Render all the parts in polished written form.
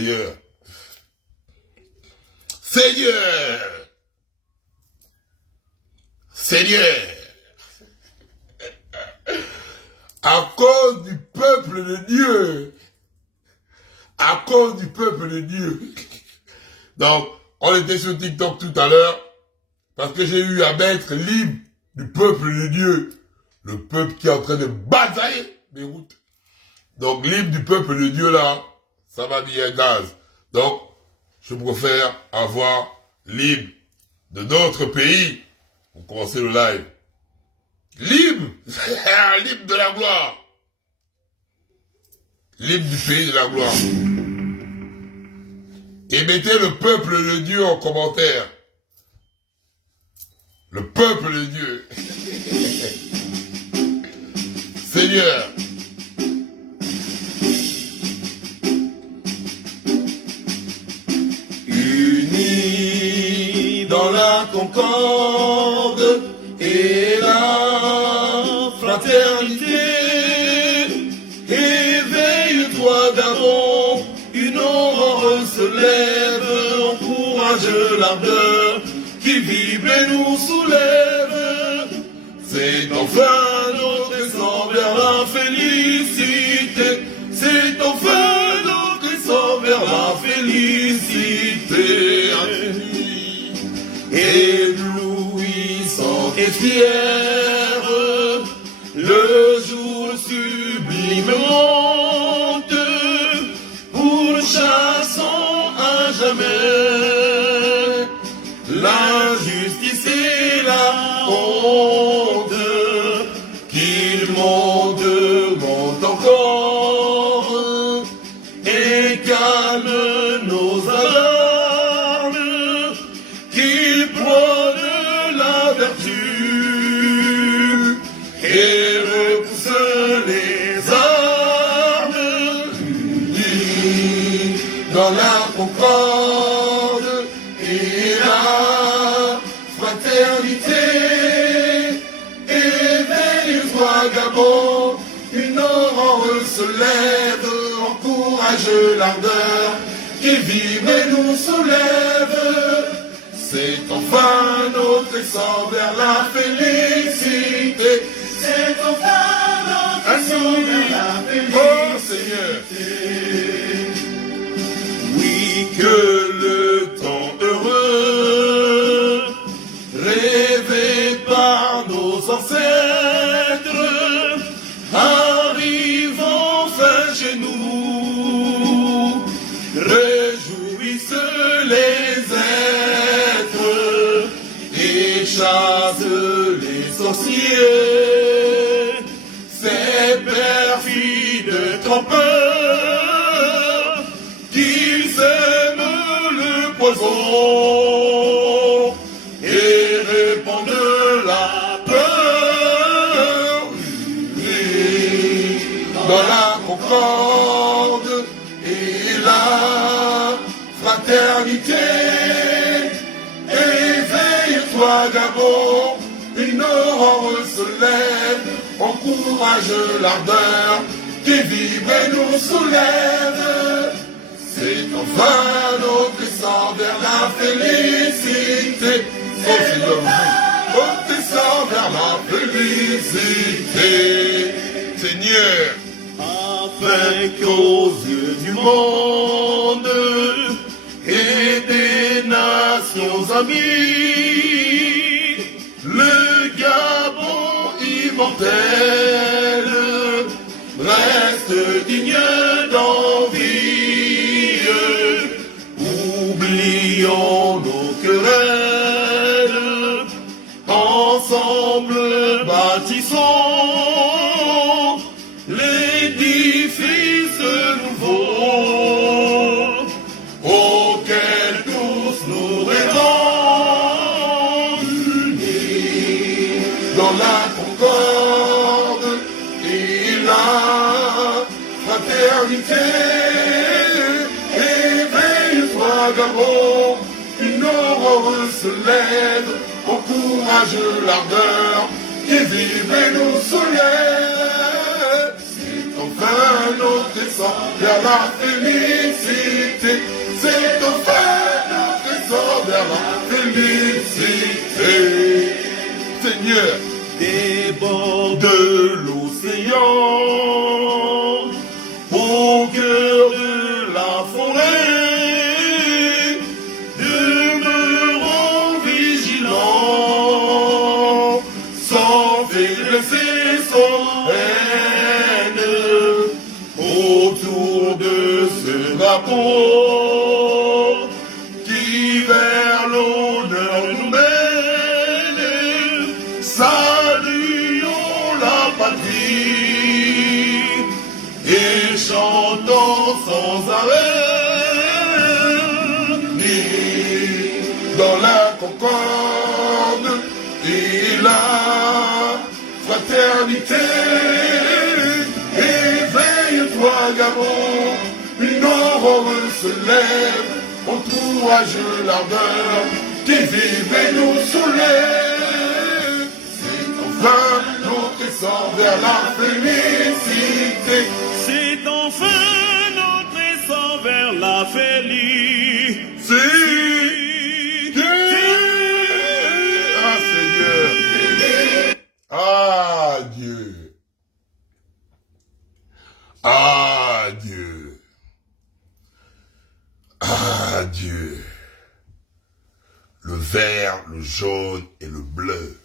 Seigneur. Seigneur. Seigneur. À cause du peuple de Dieu. À cause du peuple de Dieu. Donc, on était sur TikTok tout à l'heure, parce que j'ai eu à mettre l'hymne du peuple de Dieu. Le peuple qui est en train de batailler Beyrouth. Donc, l'hymne du peuple de Dieu, là, ça m'a mis un gaz. Donc, je préfère avoir l'hymne de notre pays pour commencer le live. L'hymne, l'hymne de la gloire. L'hymne du pays de la gloire. Et mettez le peuple de Dieu en commentaire. Le peuple de Dieu. Seigneur. Unis dans la concorde et la fraternité, éveille-toi d'abord, une aurore se lève, encourage l'ardeur qui vibre et nous soulève. C'est enfin notre essor vers la félicité, c'est enfin notre essor vers la félicité. Éblouissant et fier, le jour sublime monte, pourchassant à jamais l'injustice et la honte. Qu'il monte encore et calme nos alarmes, qu'il prône la vertu et repousse les armes. Unis dans la concorde et la fraternité, éveille-toi Gabon, une aurore se lève, encourage l'ardeur qui vibre et nous soulève. C'est enfin notre essor vers la félicité, c'est enfin notre essor vers la félicité. Oh Seigneur, oui, que le temps heureux rêvé par nos ancêtres arrive enfin chez nous, réjouissent les êtres et chassent les sorciers, ces perfides trompeurs qui sèment le poison et répandent la peur. Unis dans la concorde et la fraternité, éveille-toi Gabon, une aurore se lève, encourage l'ardeur qui vibre et nous soulève. C'est enfin notre essor vers la félicité, c'est notre essor vers la félicité. Seigneur. Afin qu'aux yeux du monde et des nations amies, le Gabon immortel reste digne d'envie. Oublions nos querelles, ensemble bâtissons l'édifice nouveau auquel tous nous rêvons. Unis dans la concorde et la fraternité, éveille-toi Gabon, une aurore se lève, encourage l'ardeur qui vibre et nous soulève. C'est enfin enfin notre essor vers la félicité. C'est enfin notre essor vers la félicité. Seigneur, Des bords de l'océan, au cœur de la forêt, demeurons vigilants, sans faiblesse et sans haine, autour de ce drapeau qui vers l'honneur nous mène. Saluons la patrie et chantons sans arrêt, ni dans la concorde et la fraternité. Éveille-toi, Gabon, une aurore se lève, entourage l'ardeur qui vive et nous soulève. Enfin, notre essor vers la félicité. C'est enfin notre essor vers la félicité. ah Seigneur, ah Dieu, ah Dieu, ah Dieu, le vert, le jaune et le bleu.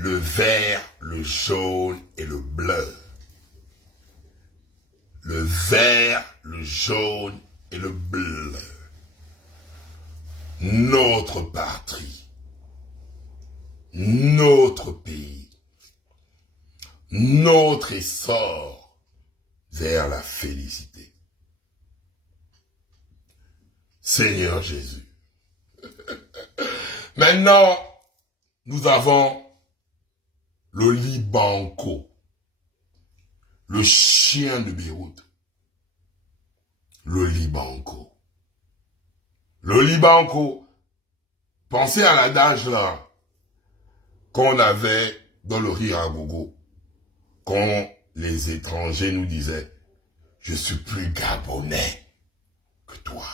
Le vert, le jaune et le bleu. Le vert, le jaune et le bleu. Notre patrie. Notre pays. Notre essor vers la félicité. Seigneur Jésus. Maintenant, nous avons le Libanco, le chien de Beyrouth, le Libanco. Le Libanco, pensez à l'adage là, qu'on avait dans le rire à gogo, quand les étrangers nous disaient, je suis plus gabonais que toi.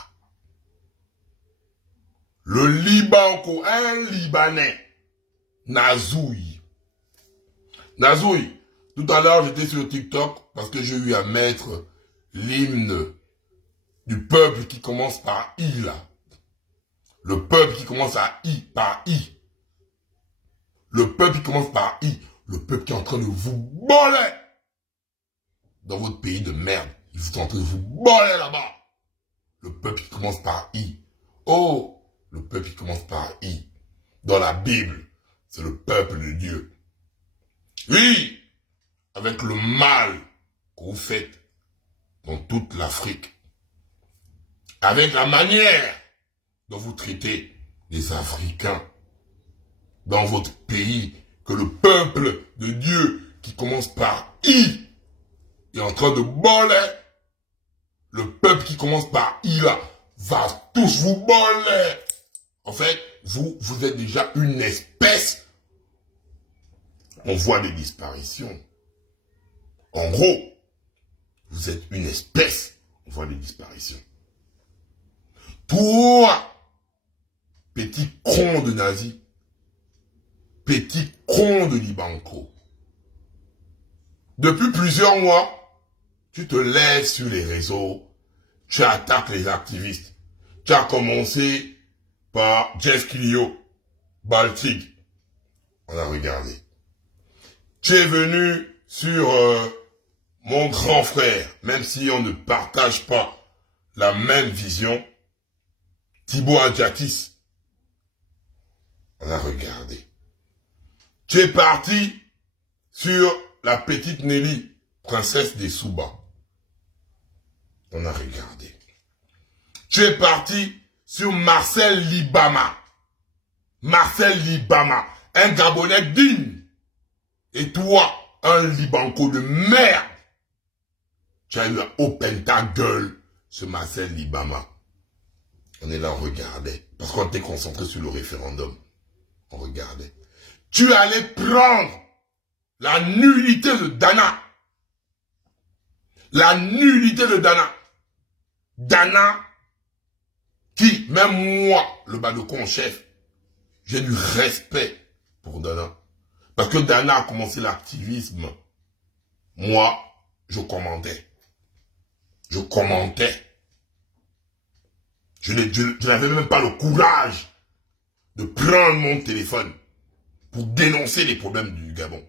Le Libanco, un Libanais, Nazouille. Nazouille, tout à l'heure j'étais sur TikTok parce que j'ai eu à mettre l'hymne du peuple qui commence par I là. Le peuple qui commence à I, par I. Le peuple qui commence par I. Le peuple qui est en train de vous boler dans votre pays de merde. Ils sont en train de vous boler là-bas. Le peuple qui commence par I. Oh, le peuple qui commence par I. Dans la Bible, c'est le peuple de Dieu. Oui, avec le mal que vous faites dans toute l'Afrique, avec la manière dont vous traitez les Africains dans votre pays, que le peuple de Dieu qui commence par I est en train de boler, le peuple qui commence par I là va tous vous boler. En fait, vous êtes déjà une espèce. On voit des disparitions. En gros, vous êtes une espèce. On voit des disparitions. Toi, petit con de nazi, petit con de Libanco, depuis plusieurs mois, tu te lèves sur les réseaux, tu attaques les activistes. Tu as commencé par Jeff Clio, Baltic. On a regardé. Tu es venu sur mon grand frère, même si on ne partage pas la même vision, Thibaut Adjatis. On a regardé. Tu es parti sur la petite Nelly, princesse des Souba. On a regardé. Tu es parti sur Marcel Libama. Marcel Libama, un Gabonais digne. Et toi, un Libanco de merde. Tu as eu à open ta gueule, ce Marcel Libama. On est là, on regardait. Parce qu'on était concentré sur le référendum. On regardait. Tu allais prendre la nullité de Dana. La nullité de Dana. Dana, qui, même moi, le Badoko en chef, j'ai du respect pour Dana. Parce que Dana a commencé l'activisme. Moi, je commentais. Je commentais. Je n'avais même pas le courage de prendre mon téléphone pour dénoncer les problèmes du Gabon.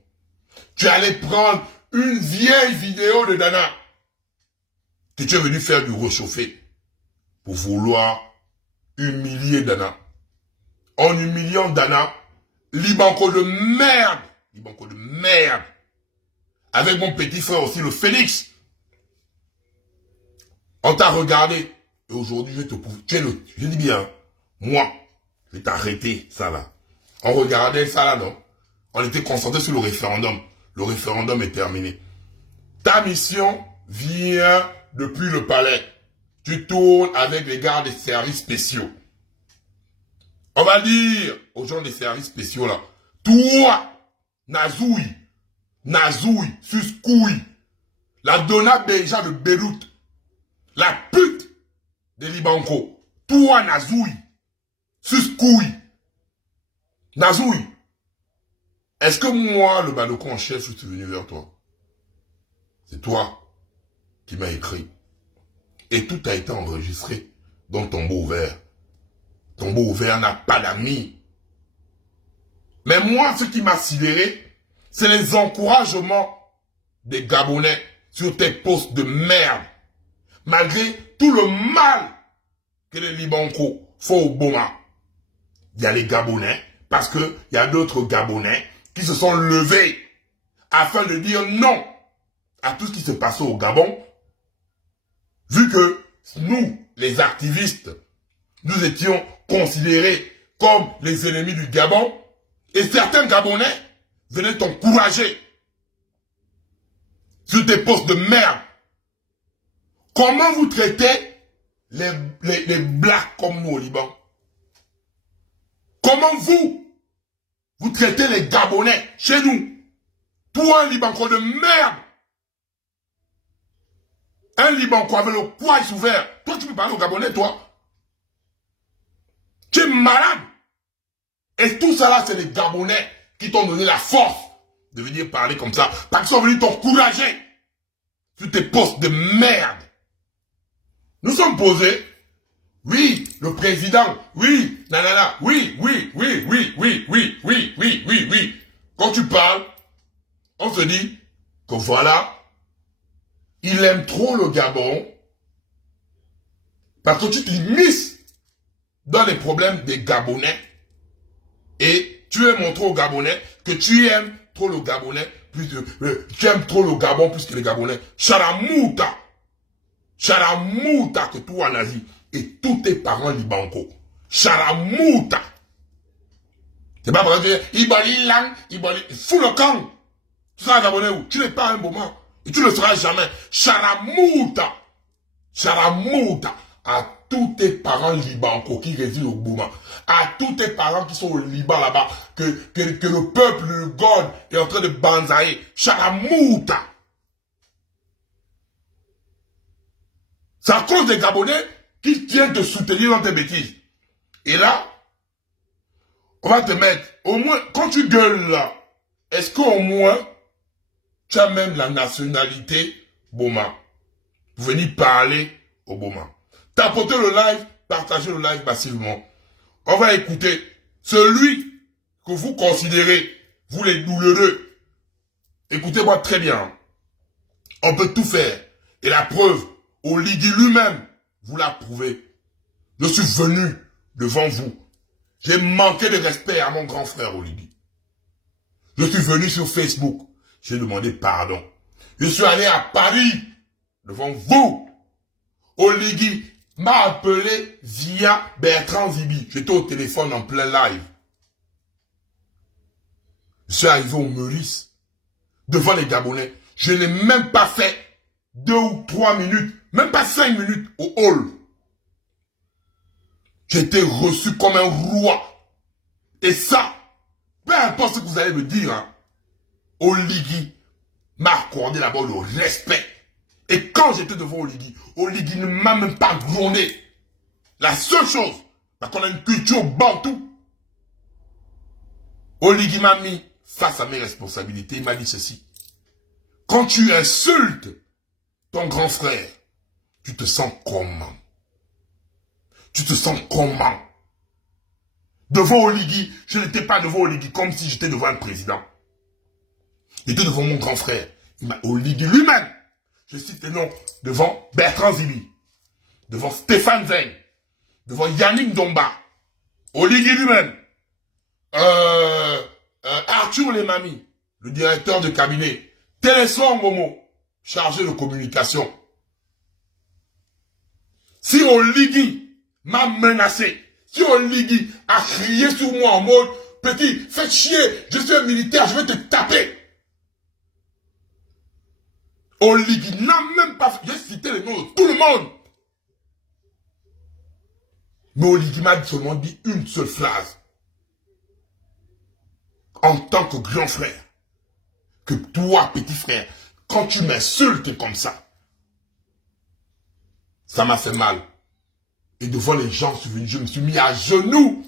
Tu allais prendre une vieille vidéo de Dana que tu es venu faire du réchauffé pour vouloir humilier Dana. En humiliant Dana, Libanco de merde, avec mon petit frère aussi, le Félix, on t'a regardé, et aujourd'hui je te prouve, je dis bien, moi, je vais t'arrêter, ça là. On regardait ça là, non? On était concentré sur le référendum. Le référendum est terminé. Ta mission vient depuis le palais. Tu tournes avec les gars des services spéciaux. On va dire aux gens des services spéciaux là, toi, Nazouï, Suskouï, la Donna Beja de Beyrouth, la pute de Libanco, toi, Nazouï, Suskouï, Nazouï, est-ce que moi, le Badoko en chef, je suis venu vers toi? C'est toi qui m'as écrit. Et tout a été enregistré dans Tombeau ouvert. Tombeau ouvert n'a pas d'amis. Mais moi, ce qui m'a sidéré, c'est les encouragements des Gabonais sur tes postes de merde. Malgré tout le mal que les Libanco font au Boma. Il y a les Gabonais, parce qu'il y a d'autres Gabonais qui se sont levés afin de dire non à tout ce qui se passait au Gabon, vu que nous, les activistes, nous étions considérés comme les ennemis du Gabon, et certains Gabonais venaient t'encourager sur des postes de merde. Comment vous traitez les blacks comme nous au Liban? Comment vous traitez les Gabonais chez nous? Toi, un Libanco de merde. Un Libanco avec le poil ouvert. Toi, tu peux parler aux Gabonais, toi? Tu es malade. Et tout ça là, c'est les Gabonais qui t'ont donné la force de venir parler comme ça. Parce qu'ils sont venus t'encourager sur tes postes de merde. Nous sommes posés. Oui, le président. Oui, nanana. Oui. Quand tu parles, on se dit que voilà, il aime trop le Gabon parce que tu t'immisces dans les problèmes des Gabonais et tu veux montrer aux Gabonais que tu aimes trop le Gabonais tu aimes trop le Gabon plus que les Gabonais. Charamouta que toi en Asie et tous tes parents Libanco. Charamouta. C'est pas vrai que Ibali lang, Ibali fous le camp. Tu seras un Gabonais où tu n'es pas un moment. Et tu ne le seras jamais. Charamouta à tous tes parents Libanco qui résident au Bouma, à tous tes parents qui sont au Liban là-bas, que le peuple, le God est en train de banzaïer. Charamouta. C'est à cause des Gabonais qui tiennent te soutenir dans tes bêtises. Et là, on va te mettre, au moins, quand tu gueules là, est-ce qu'au moins, tu as même la nationalité Boma. Vous venez parler au Boma. Tapotez le live, partagez le live massivement. On va écouter celui que vous considérez, vous les douloureux. Écoutez-moi très bien. On peut tout faire. Et la preuve, Oligui lui-même vous l'a prouvé. Je suis venu devant vous. J'ai manqué de respect à mon grand frère Oligui. Je suis venu sur Facebook. J'ai demandé pardon. Je suis allé à Paris, devant vous. Oligui m'a appelé via Bertrand Zibi. J'étais au téléphone en plein live. Je suis arrivé au Meurice, devant les Gabonais. Je n'ai même pas fait 2 ou 3 minutes, même pas 5 minutes au hall. J'ai été reçu comme un roi. Et ça, peu importe ce que vous allez me dire, hein, Oligui m'a accordé d'abord le respect. Et quand j'étais devant Oligui ne m'a même pas grondé. La seule chose, parce qu'on a une culture bantou, Oligui m'a mis face à mes responsabilités. Il m'a dit ceci. Quand tu insultes ton grand frère, tu te sens comment? Tu te sens comment? Devant Oligui, je n'étais pas devant Oligui comme si j'étais devant un président. J'étais devant mon grand frère. Oligui lui-même. Je cite les noms devant Bertrand Zibi, devant Stéphane Zeng, devant Yannick Domba, Oligui lui-même, Arthur Lemami, le directeur de cabinet, Télésphore Momo, chargé de communication. Si Oligui m'a menacé, si Oligui a crié sur moi en mode « Petit, faites chier, je suis un militaire, je vais te taper !» Oligui n'a même pas fait... J'ai cité les noms de tout le monde. Mais Oligui m'a seulement dit une seule phrase. En tant que grand frère, que toi, petit frère, quand tu m'insultes comme ça m'a fait mal. Et devant les gens, je me suis mis à genoux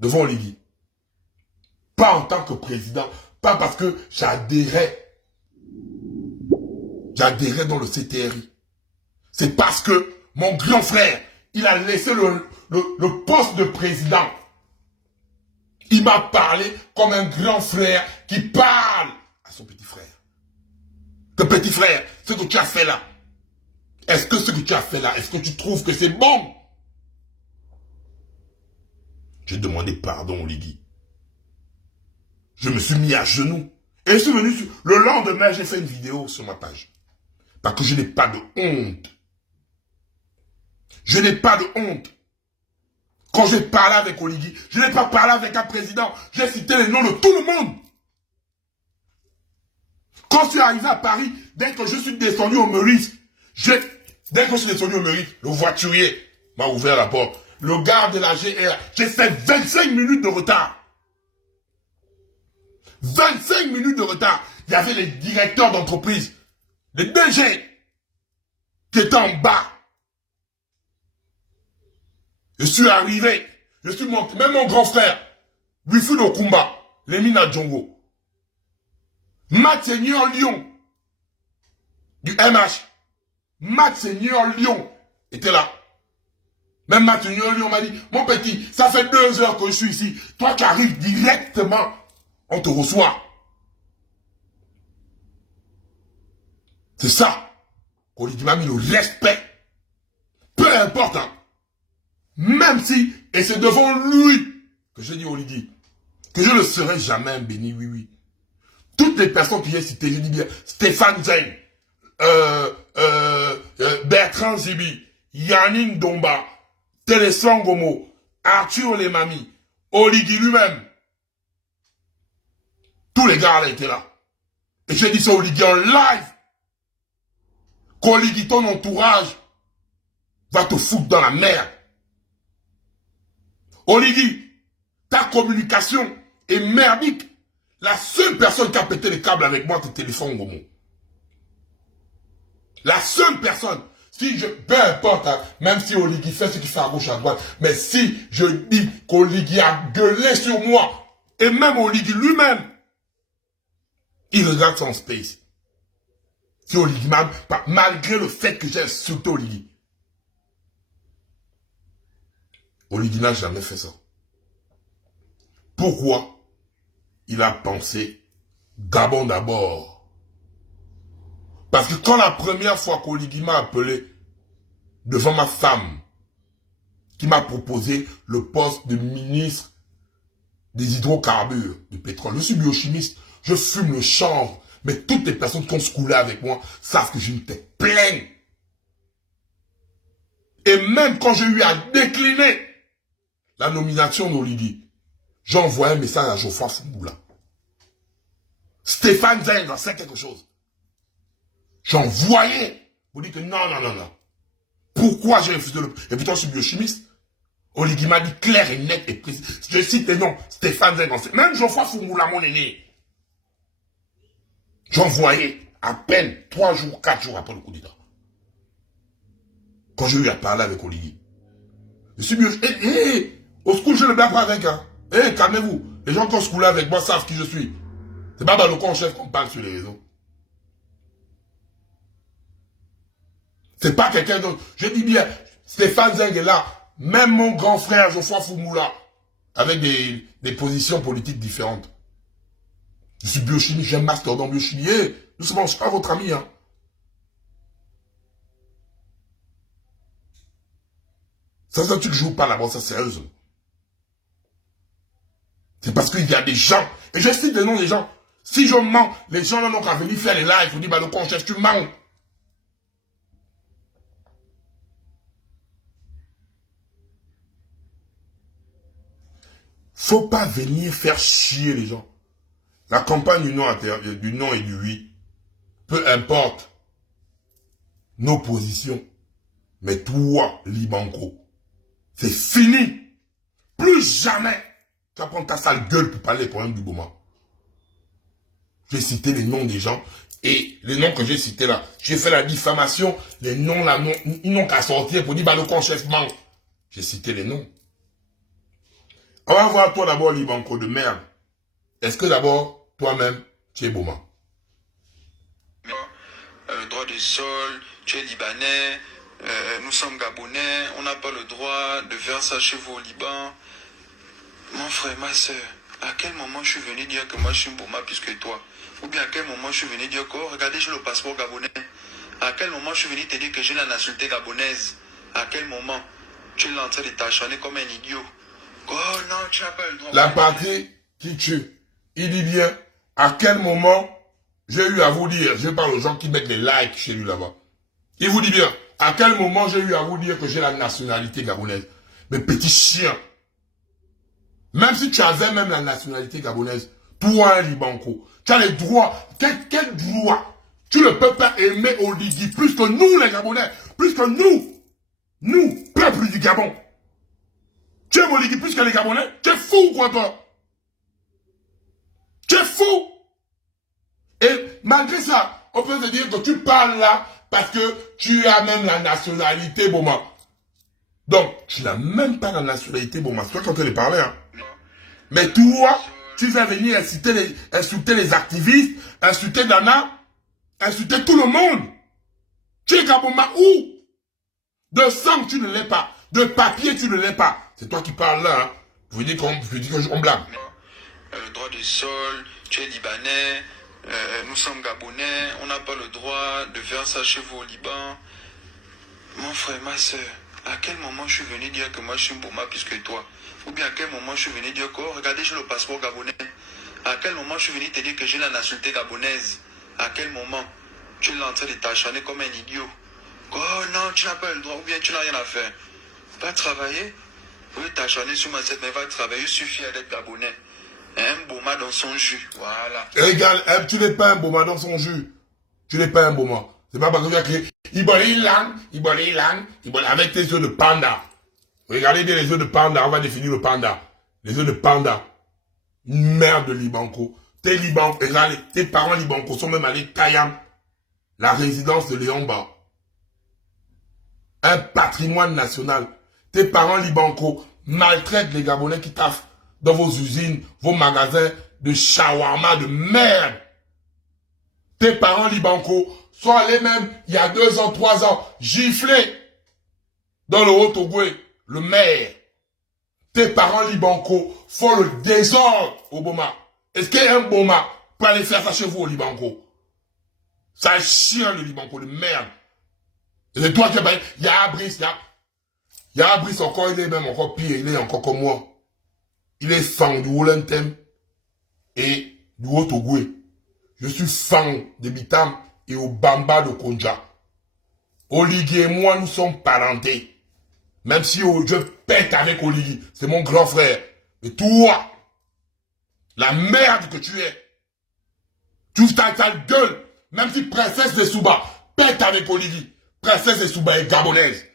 devant Oligui. Pas en tant que président, pas parce que j'adhérais dans le CTRI. C'est parce que mon grand frère, il a laissé le poste de président. Il m'a parlé comme un grand frère qui parle à son petit frère. Que petit frère, ce que tu as fait là, est-ce que ce que tu as fait là, est-ce que tu trouves que c'est bon? J'ai demandé pardon, Oligui. Je me suis mis à genoux. Et je suis venu le lendemain, j'ai fait une vidéo sur ma page. Parce que je n'ai pas de honte. Je n'ai pas de honte. Quand j'ai parlé avec Oligui, je n'ai pas parlé avec un président. J'ai cité les noms de tout le monde. Quand je suis arrivé à Paris, dès que je suis descendu au Meurice, dès que je suis descendu au Meurice, le voiturier m'a ouvert la porte. Le garde de la GR, j'ai fait 25 minutes de retard. 25 minutes de retard. Il y avait les directeurs d'entreprise, les DG, qui étaient en bas. Je suis arrivé, je suis monté, même mon grand frère, Buffy Okumba, Lemina Djongo, Matt Seigneur Lyon, du MH, Matt Seigneur Lyon, était là. Même Matt Seigneur Lyon m'a dit, mon petit, ça fait 2 heures que je suis ici, toi qui arrives directement, on te reçoit. C'est ça, Oligui m'a mis le respect, peu importe, hein. Même si, et c'est devant lui que je dis Oligui, que je ne serai jamais un béni, oui, oui. Toutes les personnes que j'ai citées, je dis bien, Stéphane Zeng, Bertrand Zibi, Yannick Domba, Télésphore Momo, Arthur Lemami, Oligui lui-même. Tous les gars là étaient là. Et j'ai dit ça à Oligui en live. Qu'Oligui, ton entourage, va te foutre dans la merde. Oligui, ta communication est merdique. La seule personne qui a pété les câbles avec moi, c'est Télésphore Momo. La seule personne. Peu importe, hein, même si Oligui fait ce qu'il fait à gauche, à droite, mais si je dis qu'Oligui a gueulé sur moi, et même Oligui lui-même, il regarde son space. Si Oligui, malgré le fait que j'ai insulté Oligui, Oligui n'a jamais fait ça. Pourquoi? Il a pensé Gabon d'abord. Parce que quand la première fois qu'Oligui m'a appelé devant ma femme, qui m'a proposé le poste de ministre des hydrocarbures, du pétrole, je suis biochimiste, je fume le chanvre, mais toutes les personnes qui ont scoulé avec moi savent que j'ai une tête pleine. Et même quand j'ai eu à décliner la nomination d'Oligui, j'ai envoyé un message à Geoffroy Fumboula. Stéphane Zeng en sait quelque chose. J'ai envoyé. Vous dites que non. Pourquoi j'ai refusé le... Et pourtant, je suis biochimiste. Oligui m'a dit clair et net et précis. Je cite les noms. Stéphane Zeng en sait. Même Geoffroy Fumboula, mon aîné. J'ai envoyé. à peine 3 jours, 4 jours après le coup d'État. Quand j'ai eu à parler avec Oligui. Je suis mieux. Au school, je ne blague pas avec. Hein. Calmez-vous. Les gens qui ont schoolé avec moi savent qui je suis. C'est pas dans le con chef qu'on parle sur les réseaux. C'est pas quelqu'un d'autre. Je dis bien, Stéphane Zeng est là. Même mon grand frère, Geoffroy Foumoula, avec des positions politiques différentes. Je suis biochimie, j'ai un master dans biochimie. Nous sommes pas votre ami. Hein. Ça, c'est un truc que je joue pas là-bas, ça, sérieusement. C'est parce qu'il y a des gens, et je cite les noms des gens. Si je mens, les gens n'ont qu'à venir faire les lives, ils disent, bah, le con chef, tu mens. Faut pas venir faire chier les gens. La campagne du non et du oui, peu importe nos positions, mais toi, Libanco, c'est fini. Plus jamais tu vas prendre ta sale gueule pour parler des problèmes du Boma. J'ai cité les noms des gens et les noms que j'ai cités là, j'ai fait la diffamation, les noms là, ils n'ont qu'à sortir pour dire bah le conchèvement. J'ai cité les noms. On va voir toi d'abord, Libanco de merde. Est-ce que d'abord, toi-même, tu es Boma? Le droit du sol, tu es Libanais, nous sommes Gabonais, on n'a pas le droit de faire ça chez vous au Liban. Mon frère, ma soeur, à quel moment je suis venu dire que moi je suis Boma plus que toi? Ou bien à quel moment je suis venu dire que, oh, regardez, j'ai le passeport gabonais. À quel moment je suis venu te dire que j'ai la nationalité gabonaise? À quel moment tu es en train de t'acharner comme un idiot? Oh non, tu n'as pas le droit. La partie qui tue, il dit bien, à quel moment j'ai eu à vous dire, je parle aux gens qui mettent les likes chez lui là-bas. Il vous dit bien, à quel moment j'ai eu à vous dire que j'ai la nationalité gabonaise? Mais petit chien, même si tu avais même la nationalité gabonaise, toi, un Libanco, tu as les droits. Quel droit? Tu ne peux pas aimer Oligui plus que nous, les Gabonais, plus que nous, peuple du Gabon. Tu aimes Oligui plus que les Gabonais? Tu es fou, quoi, toi? Tu es fou! Et malgré ça, on peut te dire que tu parles là parce que tu as même la nationalité Boma. Donc, tu n'as même pas la nationalité Boma. C'est toi qui es en train de parler, hein. Mais toi, tu vas venir insulter les activistes, insulter Dana, insulter tout le monde. Tu es Gaboma où? De sang, tu ne l'es pas. De papier, tu ne l'es pas. C'est toi qui parles là, hein. Je vous dis qu'on blague. Le droit du sol, tu es Libanais, nous sommes Gabonais, on n'a pas le droit de faire ça chez vous au Liban. Mon frère, ma soeur, à quel moment je suis venu dire que moi je suis Boma plus que toi? Ou bien à quel moment je suis venu dire que, oh, regardez, j'ai le passeport gabonais. À quel moment je suis venu te dire que j'ai la nationalité gabonaise? À quel moment tu es en train de t'acharner comme un idiot? Oh non, tu n'as pas le droit, ou bien tu n'as rien à faire. Va travailler. Oui, t'acharner sur ma tête, mais va travailler, il suffit d'être gabonais. Un Boma dans son jus, voilà. Regarde, tu n'es pas un Boma dans son jus. Tu n'es pas un Boma. C'est pas parce que tu as crié Ibolilang, avec tes yeux de panda. Regardez bien les yeux de panda, on va définir le panda. Les yeux de panda. Une merde de Libanco. Regardez, tes parents Libanco sont même allés Kayam, la résidence de Léomba. Un patrimoine national. Tes parents Libanco maltraitent les Gabonais qui taffent dans vos usines, vos magasins de shawarma de merde. Tes parents Libanco sont allés même, il y a 2 ans, 3 ans, gifler dans le Haut-Ogoué, le maire. Tes parents Libanco font le désordre au Boma. Est-ce qu'il y a un Boma pour aller faire ça chez vous au Libanco? Ça chien le Libanco, de merde. Et c'est toi qui as... Il y a Abris encore, il est même encore pire, il est encore comme moi. Il est fan du Wolentem et du Haut-Ogoué. Je suis fan de Bitam et au Bamba de Konja. Oligui et moi, nous sommes parentés. Même si je pète avec Oligui, c'est mon grand frère. Mais toi, la merde que tu es, tu ouvres ta sale gueule, même si Princesse de Souba pète avec Oligui, Princesse de Souba est gabonaise.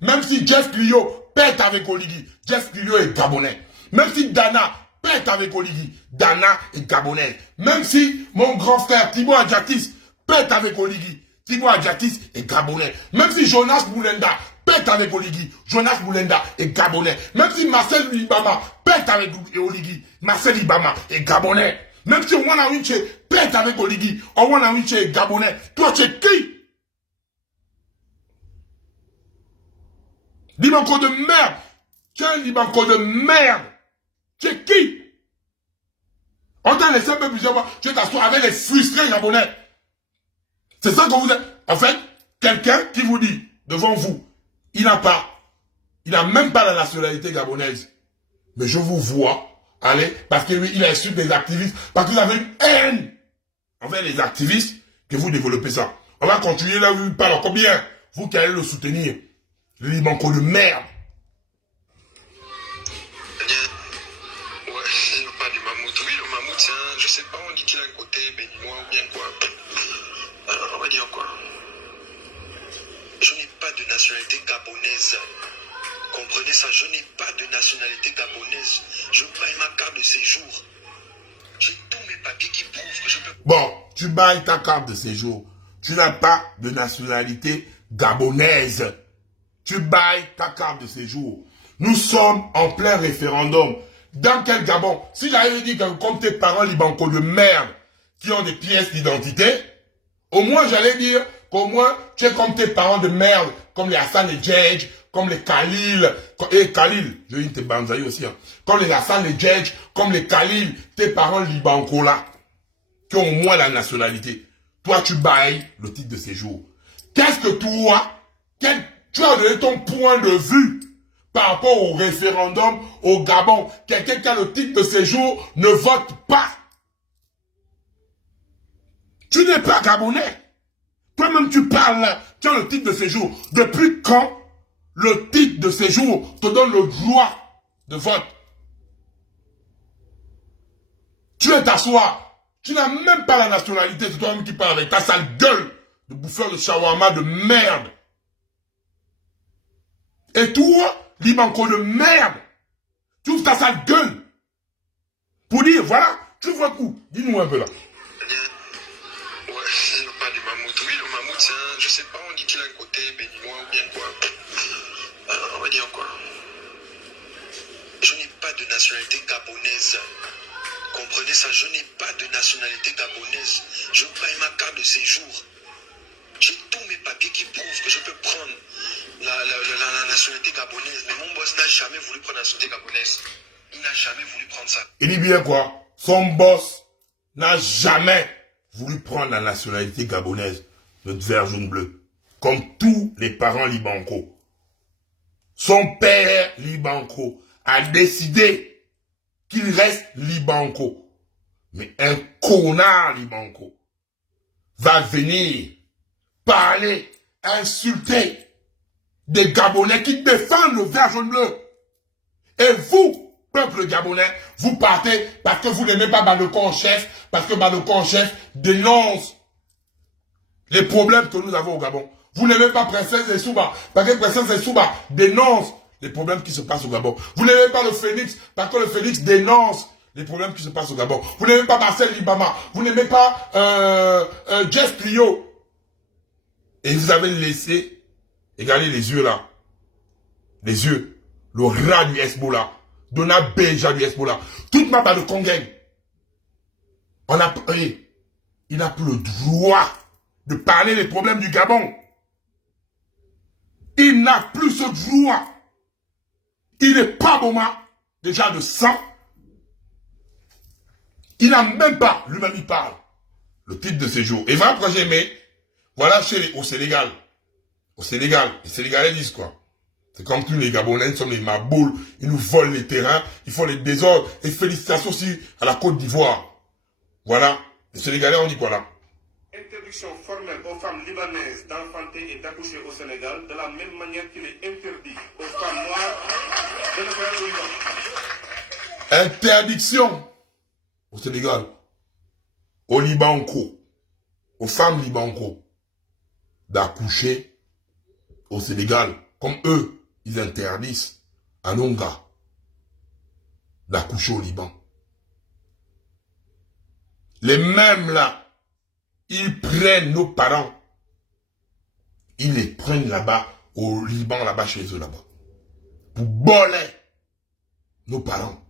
Même si Jeff Clio pète avec Oligui, Jeff Clio est gabonais. Même si Dana pète avec Oligui, Dana est gabonaise. Même si mon grand frère Thibaut Adjatis pète avec Oligui. Thibaut Adjatis est gabonais. Même si Jonas Boulenda pète avec Oligui, Jonas Boulenda est gabonais. Même si Marcel Libama pète avec Oligui, Marcel Libama est gabonais. Même si Owana Winche pète avec Oligui, Owana Winche est gabonais. Toi, tu es qui? Libanco de merde. Tu es un Libanco de merde. Tu es qui? On t'a laissé un peu plusieurs fois. Tu t'assois avec les frustrés gabonais. C'est ça que vous êtes. En fait, quelqu'un qui vous dit, devant vous, il n'a même pas la nationalité gabonaise. Mais je vous vois aller, parce que lui, il insulte des activistes, parce que vous avez une haine envers les activistes, que vous développez ça. On va continuer là où il parle encore bien. Vous qui allez le soutenir. Le Libanco de merde. Ouais, il parle du mammouth. Oui, le mammouth, je sais pas, on dit qu'il a un côté béninois ou bien quoi. Alors, on va dire quoi. Je n'ai pas de nationalité gabonaise. Comprenez ça, je n'ai pas de nationalité gabonaise. Je paye ma carte de séjour. J'ai tous mes papiers qui prouvent que je peux... Bon, tu bailles ta carte de séjour. Tu n'as pas de nationalité gabonaise. Tu bailles ta carte de séjour. Nous sommes en plein référendum. Dans quel Gabon? Si j'avais dit que comme tes parents libanco de merde qui ont des pièces d'identité, au moins j'allais dire qu'au moins tu es comme tes parents de merde, comme les Hassan et Djedj, comme les Khalil, et Khalil, je dis tes Banzaï aussi, hein, comme les Hassan et Djedj, comme les Khalil, tes parents libanco là, qui ont au moins la nationalité. Toi tu bailles le titre de séjour. Qu'est-ce que toi, tu as donné ton point de vue par rapport au référendum au Gabon? Quelqu'un qui a le titre de séjour ne vote pas. Tu n'es pas gabonais. Toi-même tu parles là, tu as le titre de séjour. Depuis quand le titre de séjour te donne le droit de vote? Tu es t'asseoir. Tu n'as même pas la nationalité. C'est toi-même qui parles avec ta sale gueule de bouffeur de shawarma de merde. Et toi, Libanco de merde, tu ouvres ta sale gueule pour dire, voilà, tu vois où? Dis-nous un peu là. Ouais, il parle du mammouth. Oui, le mammouth, je sais pas, on dit qu'il a un côté béninois ou bien quoi. Alors, on va dire quoi. Je n'ai pas de nationalité gabonaise. Comprenez ça, je n'ai pas de nationalité gabonaise. Je paye ma carte de séjour. J'ai tous mes papiers qui prouvent que je peux prendre la nationalité gabonaise. Mais mon boss n'a jamais voulu prendre la nationalité gabonaise. Il n'a jamais voulu prendre ça. Il dit bien quoi? Son boss n'a jamais voulu prendre la nationalité gabonaise, notre vert jaune bleu. Comme tous les parents libanco. Son père libanco a décidé qu'il reste libanco. Mais un connard libanco va venir parler, insulter des Gabonais qui défendent le vert jaune bleu. Et vous, peuple gabonais, vous partez parce que vous n'aimez pas Badoko en chef, parce que Badoko en chef dénonce les problèmes que nous avons au Gabon. Vous n'aimez pas Princesse Essouba, parce que Princesse Essouba dénonce les problèmes qui se passent au Gabon. Vous n'aimez pas le Phénix, parce que le Phénix dénonce les problèmes qui se passent au Gabon. Vous n'aimez pas Marcel Libama, vous n'aimez pas Jess Clio. Et vous avez laissé, regardez les yeux là, les yeux, le rat du Hezbollah, Dona Beja du Hezbollah, toute ma part de Congaine. Il n'a plus le droit de parler des problèmes du Gabon. Il n'a plus ce droit. Il n'est pas Boma, déjà de sang. Il n'a même pas, lui-même il parle, le titre de séjour. Et voilà pourquoi j'ai aimé, voilà au Sénégal. Au Sénégal, les Sénégalais disent quoi? C'est comme tous les Gabonais, nous sommes les maboules, ils nous volent les terrains, ils font les désordres. Et félicitations aussi à la Côte d'Ivoire. Voilà, les Sénégalais on dit quoi là? Interdiction formelle aux femmes libanaises d'enfanter et d'accoucher au Sénégal, de la même manière qu'il est interdit aux femmes noires de le faire au Liban. Interdiction au Sénégal, au Libanco, aux femmes libanco, d'accoucher au Sénégal, comme eux, ils interdisent à Nonga d'accoucher au Liban. Les mêmes là, ils prennent nos parents. Ils les prennent là-bas, au Liban, là-bas, chez eux, là-bas. Pour voler nos parents.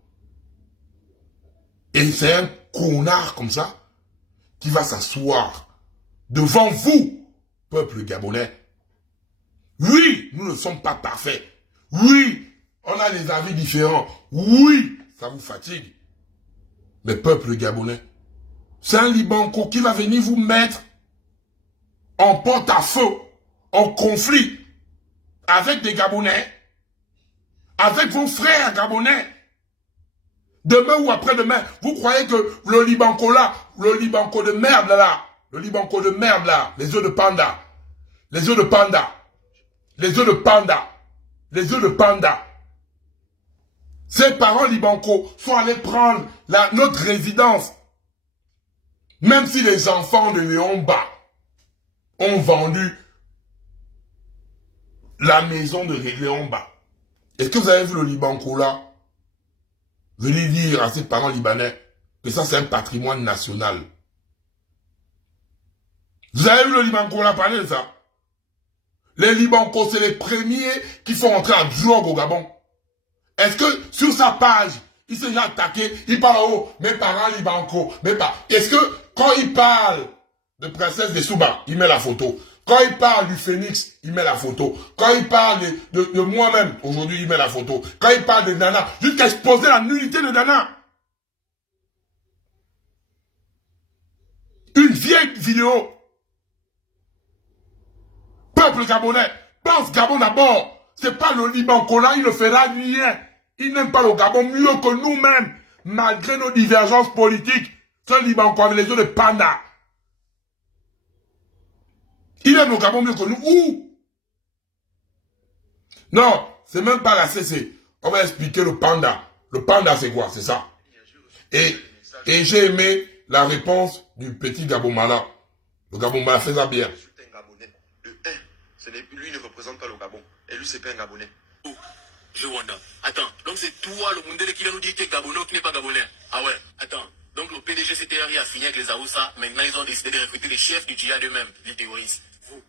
Et c'est un connard comme ça qui va s'asseoir devant vous, peuple gabonais. Oui, nous ne sommes pas parfaits. Oui, on a des avis différents. Oui, ça vous fatigue. Mais peuple gabonais, c'est un Libanco qui va venir vous mettre en porte-à-feu, en conflit avec des Gabonais, avec vos frères gabonais. Demain ou après-demain, vous croyez que le Libanco là, le Libanco de merde là, le Libanco de merde là, les œufs de panda, les œufs de panda, les œufs de panda, les œufs de panda. Ces parents Libanco sont allés prendre notre résidence. Même si les enfants de Léomba ont vendu la maison de Léomba. Est-ce que vous avez vu le Libanco là? Venez dire à ces parents libanais que ça c'est un patrimoine national. Vous avez vu le Libanco là parler de ça? Les Libancos, c'est les premiers qui font entrer en drogue au Gabon. Est-ce que sur sa page, il s'est déjà attaqué, il parle oh, mes parents Libanco, Est-ce que quand il parle de princesse des Souba, il met la photo? Quand il parle du phénix, il met la photo. Quand il parle de moi-même, aujourd'hui, il met la photo. Quand il parle de Nana, jusqu'à exposer la nullité de Nana. Une vieille vidéo. Peuple gabonais, pense Gabon d'abord. C'est pas le Liban là, il ne fera rien. Il n'aime pas le Gabon mieux que nous-mêmes, malgré nos divergences politiques. Ce Liban avec les yeux de panda. Il aime le Gabon mieux que nous. Où? Non, c'est même pas la CC. On va expliquer le panda. Le panda, c'est quoi? C'est ça. Et j'ai aimé la réponse du petit Gabon-Mala. Le Gabon-Mala fait ça bien. Lui ne représente pas le Gabon. Et lui, c'est pas un Gabonais. Oh, je wonder. Attends, donc c'est toi le Mundele qui vient nous dire que tu es Gabonais ou tu n'es pas Gabonais? Ah ouais, attends. Donc le PDG CTRI a signé avec les Aoussa. Maintenant, ils ont décidé de recruter les chefs du djihad eux-mêmes, les terroristes. Vous.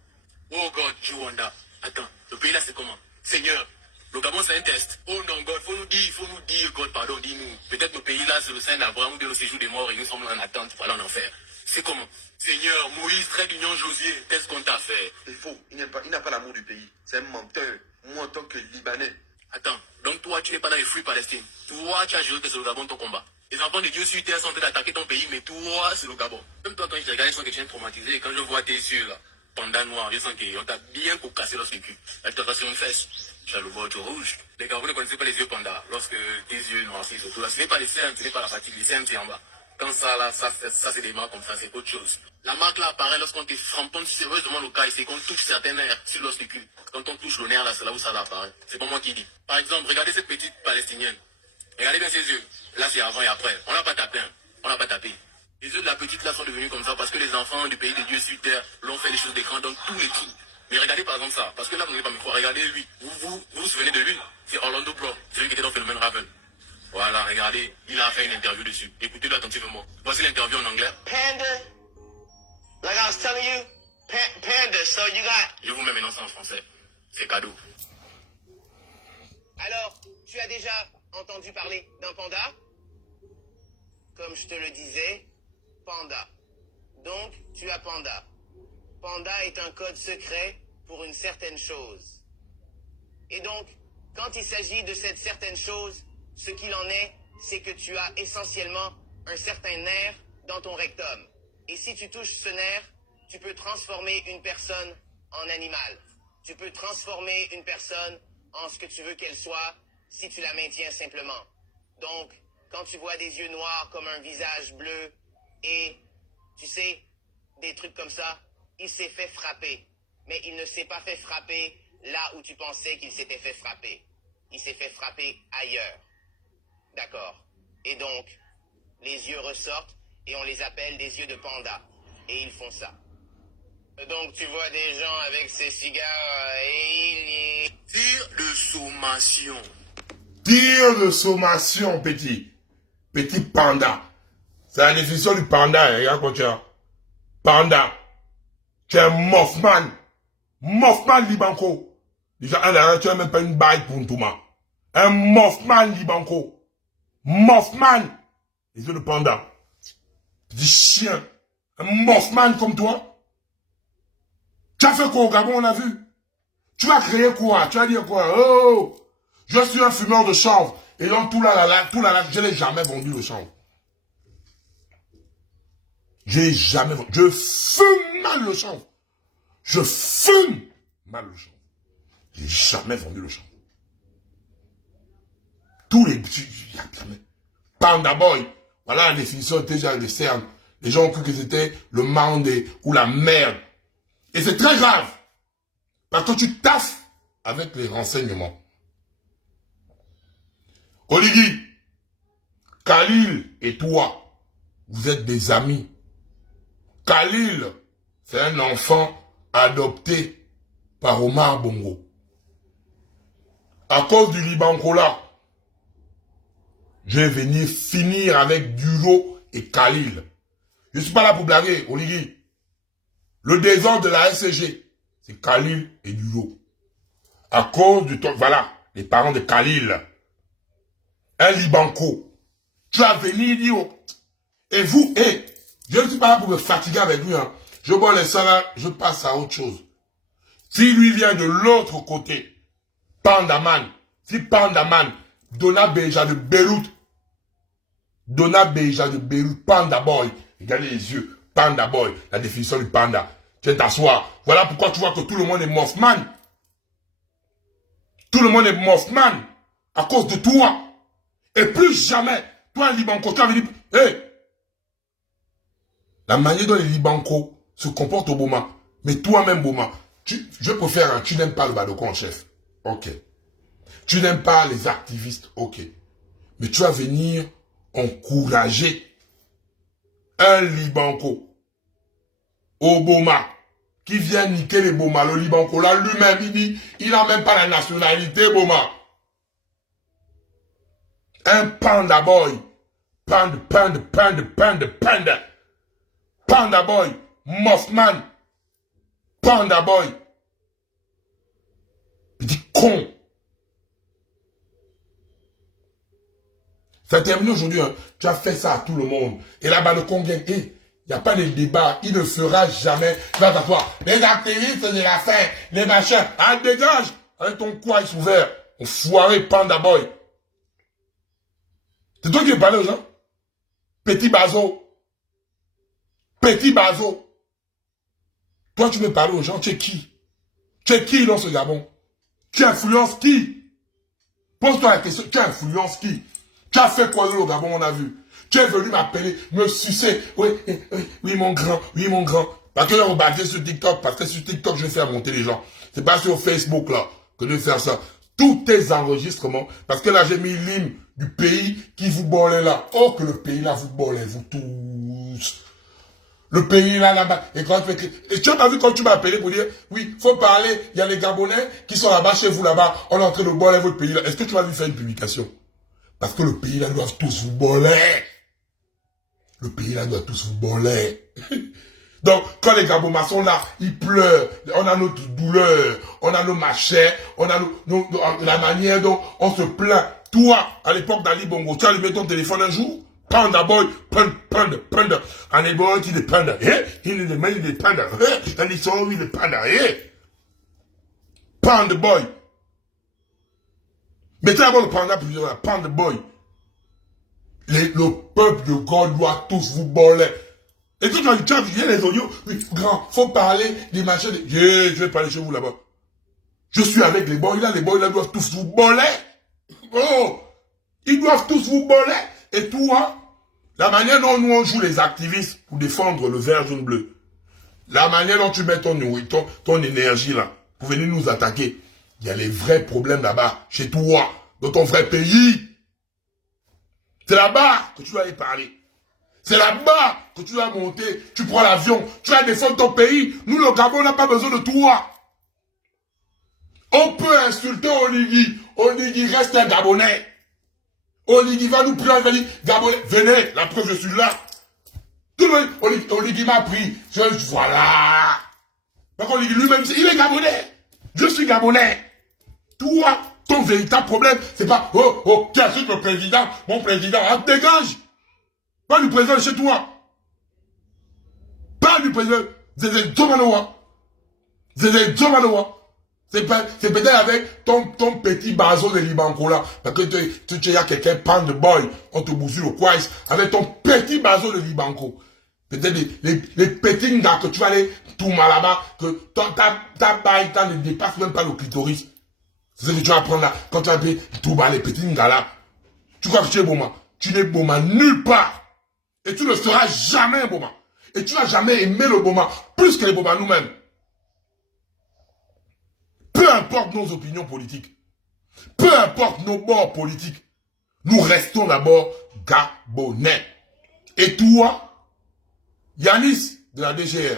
Oh God, je wonder. Attends, le pays là, c'est comment? Seigneur, le Gabon, c'est un test. Oh non, God, faut nous dire, God, pardon, dis-nous. Peut-être le pays là, c'est le sein d'Abraham ou de le séjour des morts et nous sommes en attente pour aller en enfer. C'est comment? Seigneur, Moïse, trait d'union, Josué, qu'est-ce qu'on t'a fait? C'est faux. Il n'a pas l'amour du pays. C'est un menteur. Moi, en tant que Libanais. Attends, donc toi, tu n'es pas dans les fruits Palestine. Toi, tu as juré que c'est le Gabon ton combat. Les enfants de Dieu sur terre sont en train d'attaquer ton pays, mais toi, c'est le Gabon. Même toi, quand je te regarde, je sens que tu es traumatisé. Et quand je vois tes yeux, là, panda noir, je sens qu'on t'a bien cassé lorsque cul. La tentation une fesse. Tu as le ventre rouge. Les Gabonais ne connaissaient pas les yeux panda. Lorsque tes yeux noircissent, surtout là, ce n'est pas les cernes, ce n'est pas la fatigue, les cernes, c'est en bas. Quand ça, là, ça c'est des marques comme ça, c'est autre chose. La marque, là, apparaît lorsqu'on te framponne sérieusement le cas, c'est qu'on touche certains nerfs sur l'osticule. Quand on touche le nerf, là, c'est là où ça va apparaître. C'est pas moi qui dis. Par exemple, regardez cette petite Palestinienne. Regardez bien ses yeux. Là, c'est avant et après. On n'a pas tapé, hein. On n'a pas tapé. Les yeux de la petite, là, sont devenus comme ça parce que les enfants du pays de Dieu sur terre l'ont fait des choses d'écran dans tous les trous. Mais regardez par exemple ça, parce que là, vous n'allez pas me croire. Regardez lui. Vous souvenez de lui? C'est Orlando Bloom, celui qui était dans Phenomen Raven. Voilà, regardez, il a fait une interview dessus. Écoutez-le attentivement. Voici l'interview en anglais. Panda, like I was telling you, Panda, so you got... Je vous mets maintenant ça en français. C'est cadeau. Alors, tu as déjà entendu parler d'un panda? Comme je te le disais, panda. Donc, tu as panda. Panda est un code secret pour une certaine chose. Et donc, quand il s'agit de cette certaine chose, ce qu'il en est, c'est que tu as essentiellement un certain nerf dans ton rectum. Et si tu touches ce nerf, tu peux transformer une personne en animal. Tu peux transformer une personne en ce que tu veux qu'elle soit si tu la maintiens simplement. Donc, quand tu vois des yeux noirs comme un visage bleu et, tu sais, des trucs comme ça, il s'est fait frapper. Mais il ne s'est pas fait frapper là où tu pensais qu'il s'était fait frapper. Il s'est fait frapper ailleurs. D'accord. Et donc, les yeux ressortent et on les appelle des yeux de panda. Et ils font ça. Donc, tu vois des gens avec ces cigares et ils... Tir de sommation. Tir de sommation, petit. Petit panda. C'est la définition du panda, hein, regarde quoi tu as. Panda. Tu es un Mothman. Mothman Libanco. Déjà, tu n'as même pas une bague pour Ntouma. Un Mothman Libanco. Mothman. Les yeux de panda. Petit chien. Un Mothman comme toi. Tu as fait quoi au Gabon, on a vu? Tu vas créer quoi? Tu vas dire quoi? Oh! Je suis un fumeur de chanvre. Et donc, tout là, je n'ai jamais vendu le chanvre. J'ai jamais vendu. Je fume mal le chanvre. Je fume mal le chanvre. J'ai jamais vendu le chanvre. Tous les... Panda Boy. Voilà la définition déjà des cernes. Les gens ont cru que c'était le mandé ou la merde. Et c'est très grave. Parce que tu taffes avec les renseignements. Oligui, Khalil et toi, vous êtes des amis. Khalil, c'est un enfant adopté par Omar Bongo. À cause du Libancola, je vais venir finir avec Duro et Khalil. Je ne suis pas là pour blaguer, Oligui. Le désordre de la SCG, c'est Khalil et Duro. À cause du temps, voilà, les parents de Khalil. Un Libanco. Tu vas venir dire, et vous, je ne suis pas là pour me fatiguer avec lui, hein. Je bois les salades, je passe à autre chose. Si lui vient de l'autre côté, Pandaman, si Pandaman, Donna Beja de Beyrouth, Panda Boy, regardez les yeux, Panda Boy, la définition du panda. Tu viens t'asseoir. Voilà pourquoi tu vois que tout le monde est Mothman. Tout le monde est Mothman à cause de toi. Et plus jamais, toi, un Libanco, tu avais dit, la manière dont les Libanco se comportent au Boma, mais toi-même, Boma, je préfère, tu n'aimes pas le Badoko en chef. Ok. Tu n'aimes pas les activistes. Ok. Mais tu vas venir encourager un Libanco au Boma qui vient niquer les Boma. Le Libanco, là, lui-même, il dit, il n'a même pas la nationalité, Boma. Un Panda Boy. Panda Boy. Mothman. Panda Boy. Petit con. Ça termine aujourd'hui. Hein. Tu as fait ça à tout le monde. Et là-bas, le Congo, il n'y a pas de débat. Il ne fera jamais. Tu vas t'asseoir. Les activistes de la fin. Les machins. Ah, dégage. Avec ton coin ouvert. On foiré Panda Boy. C'est toi qui veux parler aux gens? Petit Bazo. Toi, tu veux parler aux gens, tu es qui? Tu es qui dans ce Gabon? Tu influences qui? Pose-toi la question, tu influences qui? Tu as fait quoi au Gabon, on a vu? Tu es venu m'appeler, me sucer. Oui, mon grand. Parce que là, on battait sur TikTok, parce que sur TikTok, je vais faire monter les gens. C'est pas sur Facebook, là, que je vais faire ça. Tous tes enregistrements, parce que là, j'ai mis l'hymne du pays qui vous bolait là. Oh, que le pays là vous bolait, vous tous. Le pays là-bas. Et tu as pas vu quand tu m'as appelé pour dire, oui, faut parler, il y a les Gabonais qui sont là-bas, chez vous là-bas, on est en train de boler votre pays là. Est-ce que tu vas lui faire une publication? Parce que le pays là doit tous vous boler. Le pays là doit tous vous boler. Donc, quand les Gabonais sont là, ils pleurent, on a notre douleur, on a nos machins, on a la manière dont on se plaint. Toi, à l'époque d'Ali Bongo, tu as allumé ton téléphone un jour, Panda Boy, Panda. And the boy, il est Panda. Il est man, il est Panda. And it's all il est Panda. Panda Boy. Mais tu as le Panda pour dire, Panda Boy. Le peuple de God doit tous vous boler. Et tout quand tu as vu les audios, oui, grand, faut parler des machins. Je vais parler chez vous là-bas. Je suis avec les boys là doivent tous vous boler. Oh, ils doivent tous vous boler. Et toi, la manière dont nous on joue les activistes pour défendre le vert, jaune, bleu, la manière dont tu mets ton énergie là, pour venir nous attaquer, il y a les vrais problèmes là-bas, chez toi, dans ton vrai pays. C'est là-bas que tu dois y parler. C'est là-bas que tu dois monter, tu prends l'avion, tu vas défendre ton pays. Nous, le Gabon, on n'a pas besoin de toi. On peut insulter Oligui. Oligui reste un Gabonais. Oligui va nous prendre, il va dire, Gabonais, venez, la preuve, je suis là. Tout le monde, Oligui m'a pris. Voilà. Donc Oligui lui-même, il est Gabonais. Je suis Gabonais. Toi, ton véritable problème, c'est pas, oh, qui insulte le président, mon président, dégage. Pas du président chez toi. Pas du président. Zézé Djomanoua. Zézé Djomanoua. C'est peut-être avec ton petit bazo de Libanco là. Parce que tu as quelqu'un, pan de boy, on te bousille au coin, avec ton petit bazo de Libanco. Peut-être les petits gars que tu vas aller tout mal là-bas, que ta baille, ne dépasse même pas le clitoris. C'est ce que tu vas prendre là, quand tu vas appeler tout bas, les petits gars là. Tu crois que tu es Boma? Tu n'es Boma nulle part. Et tu ne seras jamais Boma. Et tu n'as jamais aimé le Boma plus que les Boma nous-mêmes. Peu importe nos opinions politiques, peu importe nos bords politiques, nous restons d'abord Gabonais. Et toi, Yanis de la DGR,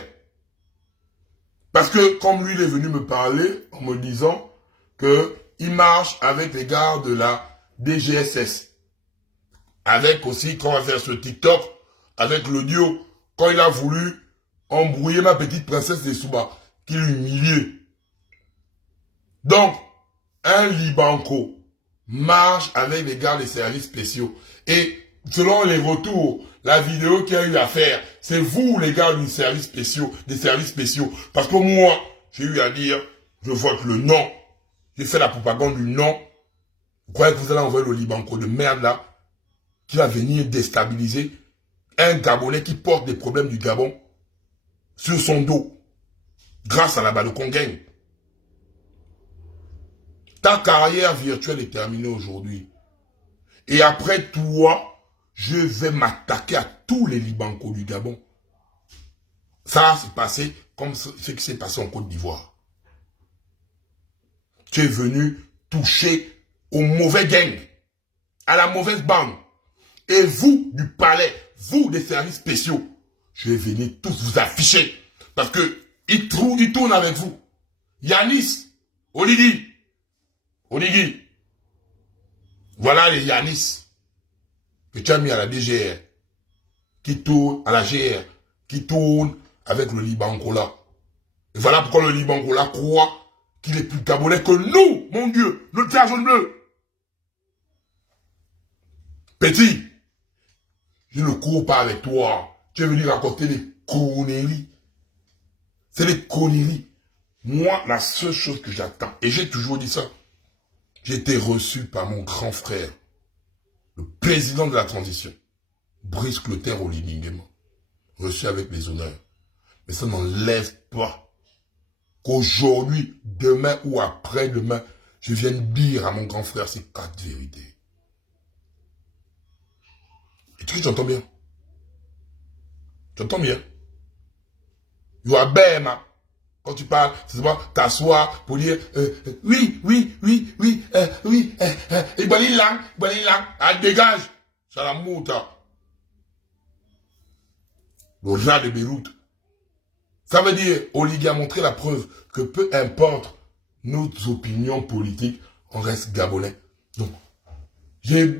parce que comme lui il est venu me parler en me disant qu'il marche avec les gars de la DGSS, avec aussi, quand on va faire ce TikTok, avec l'audio, quand il a voulu embrouiller ma petite princesse des Souba, qu'il humiliait. Donc, un Libanco marche avec les gars des services spéciaux. Et selon les retours, la vidéo qu'il y a eu à faire, c'est vous les gars des services spéciaux, Parce que moi, j'ai eu à dire, je vois que le nom, j'ai fait la propagande du nom. Vous croyez que vous allez envoyer le Libanco de merde là, qui va venir déstabiliser un Gabonais qui porte des problèmes du Gabon sur son dos, grâce à la balle de Congagne. Ta carrière virtuelle est terminée aujourd'hui. Et après toi, je vais m'attaquer à tous les Libancos du Gabon. Ça s'est passé comme ce qui s'est passé en Côte d'Ivoire. Tu es venu toucher au mauvais gang, à la mauvaise bande. Et vous, du palais, vous, des services spéciaux, je vais venir tous vous afficher. Parce que ils tournent avec vous. Yanis, Oligui. Voilà les Yanis que tu as mis à la DGR, qui tourne à la GR, qui tourne avec le Libanco là. Et voilà pourquoi le Libanco là croit qu'il est plus gabonais que nous, mon Dieu, notre terre jaune bleue. Petit, je ne cours pas avec toi. Tu es venu raconter des conneries. C'est des conneries. Moi, la seule chose que j'attends, et j'ai toujours dit ça, j'ai été reçu par mon grand frère, le président de la transition, Brice Clotaire Oligui, reçu avec les honneurs. Mais ça n'enlève pas qu'aujourd'hui, demain ou après-demain, je vienne dire à mon grand frère ces 4 vérités. Et tu entends bien? Tu entends bien? You are bema. Quand tu parles, c'est bon, t'assois pour dire oui, et balilang, dégage, ça la mouta. Le rat de Beyrouth. Ça veut dire, Oligui a montré la preuve que peu importe nos opinions politiques, on reste gabonais. Donc,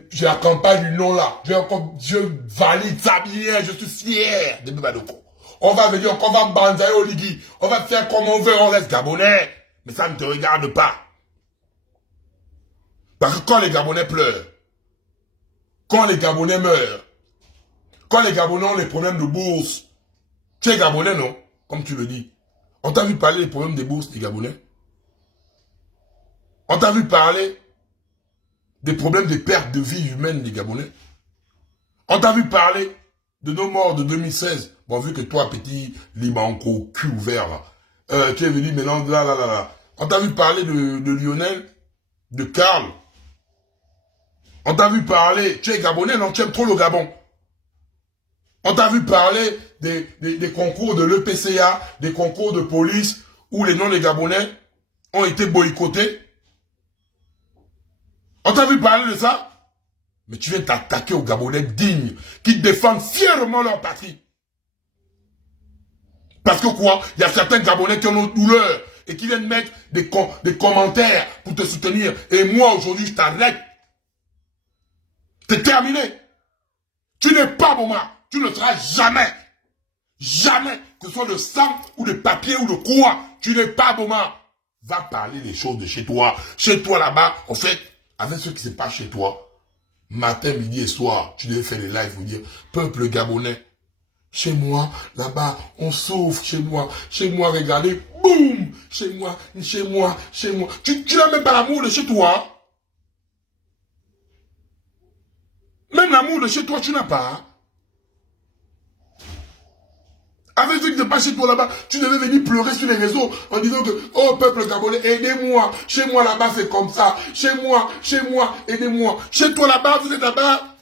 j'accompagne du nom là, je valide ça bien, je suis fier de Bebadoko. On va venir, on va banzailler Oligui. On va faire comme on veut, on reste gabonais. Mais ça ne te regarde pas. Parce que quand les Gabonais pleurent, quand les Gabonais meurent, quand les Gabonais ont les problèmes de bourse, tu es Gabonais, non? Comme tu le dis. On t'a vu parler des problèmes des bourses des Gabonais? On t'a vu parler des problèmes de perte de vie humaine des Gabonais? On t'a vu parler de nos morts de 2016? Bon, vu que toi, petit Libanco, cul ouvert, là, tu es venu maintenant, là. On t'a vu parler de Lionel, de Karl. On t'a vu parler, tu es Gabonais, non, tu aimes trop le Gabon. On t'a vu parler des concours de l'EPCA, des concours de police, où les noms des Gabonais ont été boycottés. On t'a vu parler de ça? Mais tu viens t'attaquer aux Gabonais dignes, qui défendent fièrement leur patrie. Parce que quoi? Il y a certains Gabonais qui ont nos douleurs et qui viennent mettre des commentaires pour te soutenir. Et moi, aujourd'hui, je t'arrête. C'est terminé. Tu n'es pas Boma. Tu ne seras jamais Jamais, que ce soit de sang ou de papier ou de quoi, tu n'es pas Boma. Va parler des choses de chez toi. Chez toi là-bas, en fait, avec ce qui se passe chez toi, matin, midi et soir, tu devais faire des lives, vous dire, peuple gabonais, chez moi, là-bas, on souffre, chez moi, regardez, boum, chez moi. Tu n'as même pas l'amour de chez toi. Même l'amour de chez toi, tu n'as pas. Avec ce qui se passe chez toi là-bas, tu devais venir pleurer sur les réseaux en disant que, oh peuple gabonais, aidez-moi. Chez moi là-bas, c'est comme ça. Chez moi, aidez-moi. Chez toi là-bas, vous êtes là-bas.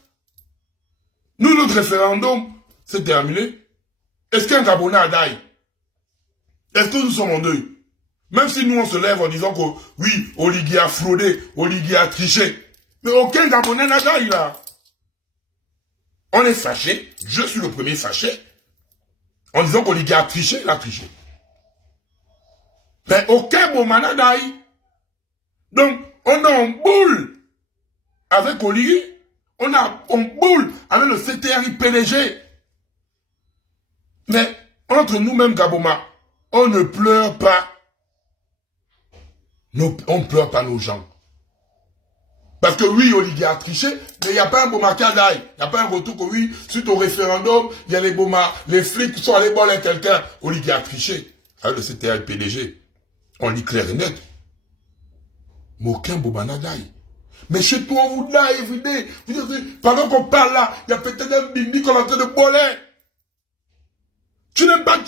Nous, notre référendum, c'est terminé. Est-ce qu'un Gabonais a daille? Est-ce que nous sommes en deuil? Même si nous, on se lève en disant que, oui, Oligui a fraudé, Oligui a triché. Mais aucun Gabonais n'a daille là. On est fâché. Je suis le premier fâché. En disant qu'Oligui a triché, il a triché. Mais aucun moment n'a daille. Donc, on est en boule avec Oligui. On est en boule avec le CTRI PDG. Mais entre nous-mêmes, Gaboma, on ne pleure pas. On ne pleure pas nos gens. Parce que oui, Oligui a triché, mais il n'y a pas un Boma qui a d'ail. Il n'y a pas un retour que oui, suite au référendum, il y a les Boma, les flics sont allés voler quelqu'un. Oligui a triché. Avec le CTRI PDG. On lit clair et net. Mais aucun Boma n'a d'ail. Mais chez toi, on vous l'a évidé. Pendant qu'on parle là, il y a peut-être un bimbi qu'on est en train de voler. Tu n'aimes pas,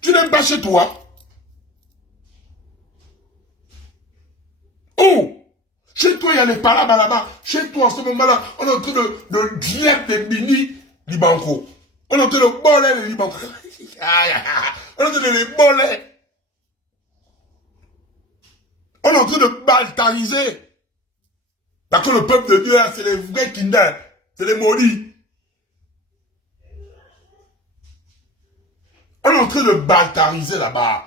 tu n'aimes pas chez toi. Oh! Chez toi, il y a les palabres là-bas. Chez toi, en ce moment-là, on est en train de dire des mini Libanco. On est en train de voler les Libanco. On est en train de les voler. On est en train de baltariser. Parce que le peuple de Dieu, c'est les vrais Kinder. C'est les maudits. On est en train de baltariser là-bas.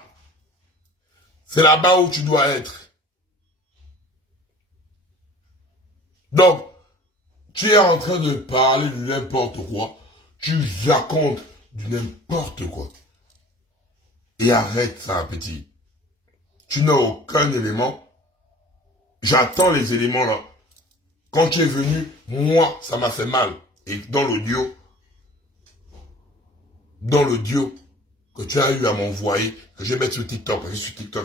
C'est là-bas où tu dois être. Donc, tu es en train de parler de n'importe quoi. Tu racontes du n'importe quoi. Et arrête ça, petit. Tu n'as aucun élément. J'attends les éléments là. Quand tu es venu, moi, ça m'a fait mal. Et dans l'audio que tu as eu à m'envoyer, que je vais mettre sur TikTok,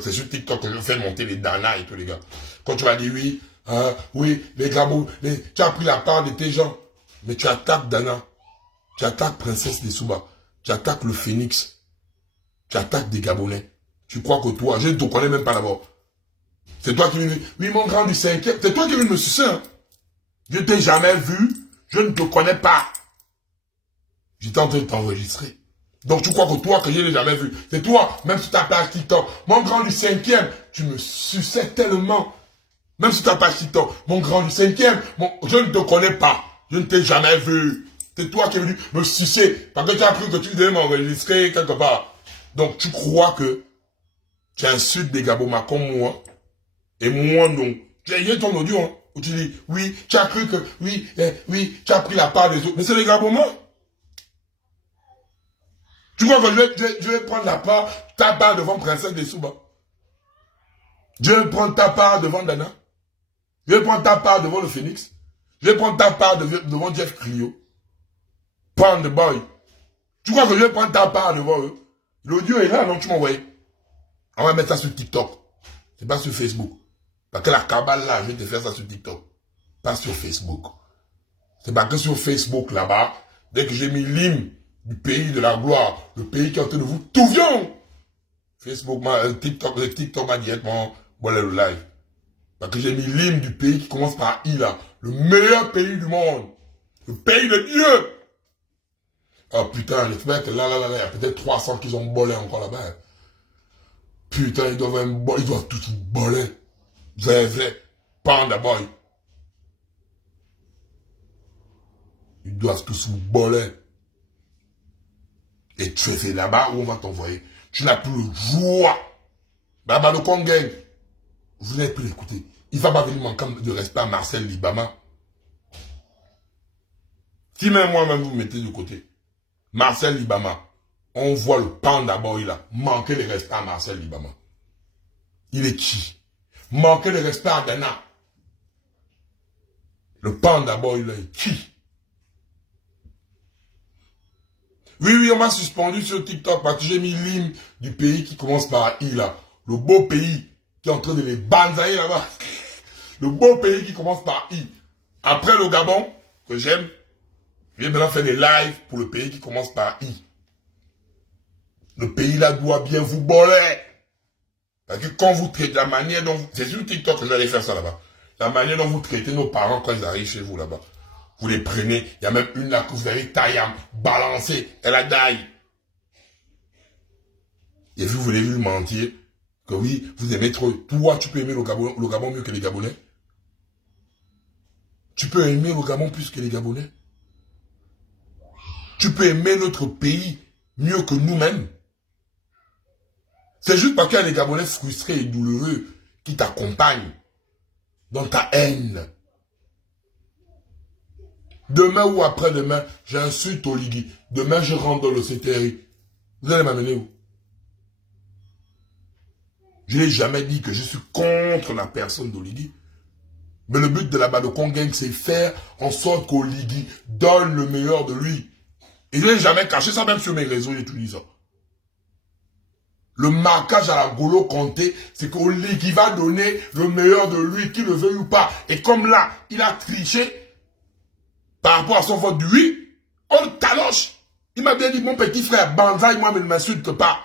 c'est sur TikTok que je fais monter les Dana et tous les gars. Quand tu m'as dit oui, oui, les Gabou, tu as pris la part de tes gens, mais tu attaques Dana, tu attaques Princesse des Souba, tu attaques le Phoenix, tu attaques des Gabonais. Tu crois que toi, je ne te connais même pas d'abord. C'est toi qui viens, oui, mon grand du 5e, c'est toi qui viens me sucer. Hein? Je ne t'ai jamais vu, je ne te connais pas. J'étais en train de t'enregistrer. Donc tu crois que toi, que je n'ai jamais vu. C'est toi, même sur ta page TikTok. Mon grand du 5e, tu me suçais tellement. Même sur ta page TikTok. Mon grand du 5e, je ne te connais pas. Je ne t'ai jamais vu. C'est toi qui es venu me sucer. Parce que tu as cru que tu devais m'enregistrer quelque part. Donc tu crois que tu insultes des Gaboma comme moi. Et moi non. Tu as eu ton audio, hein, où tu dis, oui, tu as cru que, oui, tu as pris la part des autres. Mais c'est les Gaboma. Tu crois que je vais prendre ta part devant Princesse des Souba? Je vais prendre ta part devant Dana? Je vais prendre ta part devant le Phoenix? Je vais prendre ta part devant Jeff Clio? Pound Boy. Tu crois que je vais prendre ta part devant eux? L'audio est là, non, tu m'as envoyé. On va mettre ça sur TikTok. C'est pas sur Facebook. Parce que la cabale là, je vais te faire ça sur TikTok. Pas sur Facebook. C'est pas que sur Facebook là-bas, dès que j'ai mis l'hymne du pays de la gloire, le pays qui est en train de vous tout vient. Facebook, TikTok m'a directement voilà le live. Parce que j'ai mis l'hymne du pays qui commence par I là. Le meilleur pays du monde. Le pays de Dieu. Ah putain, j'espère que là, il y a peut-être 300 qui ont bolé encore là-bas. Putain, ils doivent tous boler. Vrai. Panda boy. Ils doivent tous vous boler. Et tu es là-bas où on va t'envoyer. Tu n'as plus le joie. Baba le Congang. Vous n'avez plus l'écouter. Il va pas venir manquer de respect à Marcel Libama. Si même moi-même vous mettez de côté. Marcel Libama. on voit le Panda Boy là, manquer de respect à Marcel Libama. Il est qui? Manquer de respect à Ghana. Le Panda Boy là est qui? Oui, on m'a suspendu sur TikTok parce que j'ai mis l'hymne du pays qui commence par I là. Le beau pays qui est en train de les banzailler là-bas. Le beau pays qui commence par I. Après le Gabon, que j'aime, je vais maintenant faire des lives pour le pays qui commence par I. Le pays là doit bien vous boler. Parce que quand vous traitez la manière dont vous... C'est sur TikTok que j'allais faire ça là-bas. La manière dont vous traitez nos parents quand ils arrivent chez vous là-bas. Vous les prenez, il y a même une là que vous avez taillée, balancée, elle a daille. Et vous voulez lui mentir que oui, vous aimez trop. Toi, tu peux aimer le Gabon mieux que les Gabonais. Tu peux aimer le Gabon plus que les Gabonais. Tu peux aimer notre pays mieux que nous-mêmes. C'est juste parce qu'il y a des Gabonais frustrés et douloureux qui t'accompagnent dans ta haine. Demain ou après-demain, j'insulte Oligui. Demain, je rentre dans le CTRI. Vous allez m'amener où? Je n'ai jamais dit que je suis contre la personne d'Oligui. Mais le but de la Badokon Gang, c'est faire en sorte qu'Oligui donne le meilleur de lui. Et je n'ai jamais caché ça, même sur mes réseaux, j'ai tout dit ça. Le marquage à la Golo Kanté, c'est qu'Oligui va donner le meilleur de lui, qu'il le veuille ou pas. Et comme là, il a triché, par rapport à son vote du oui, on le taloche. Il m'a bien dit, mon petit frère, Banzai, moi, mais ne m'insulte pas.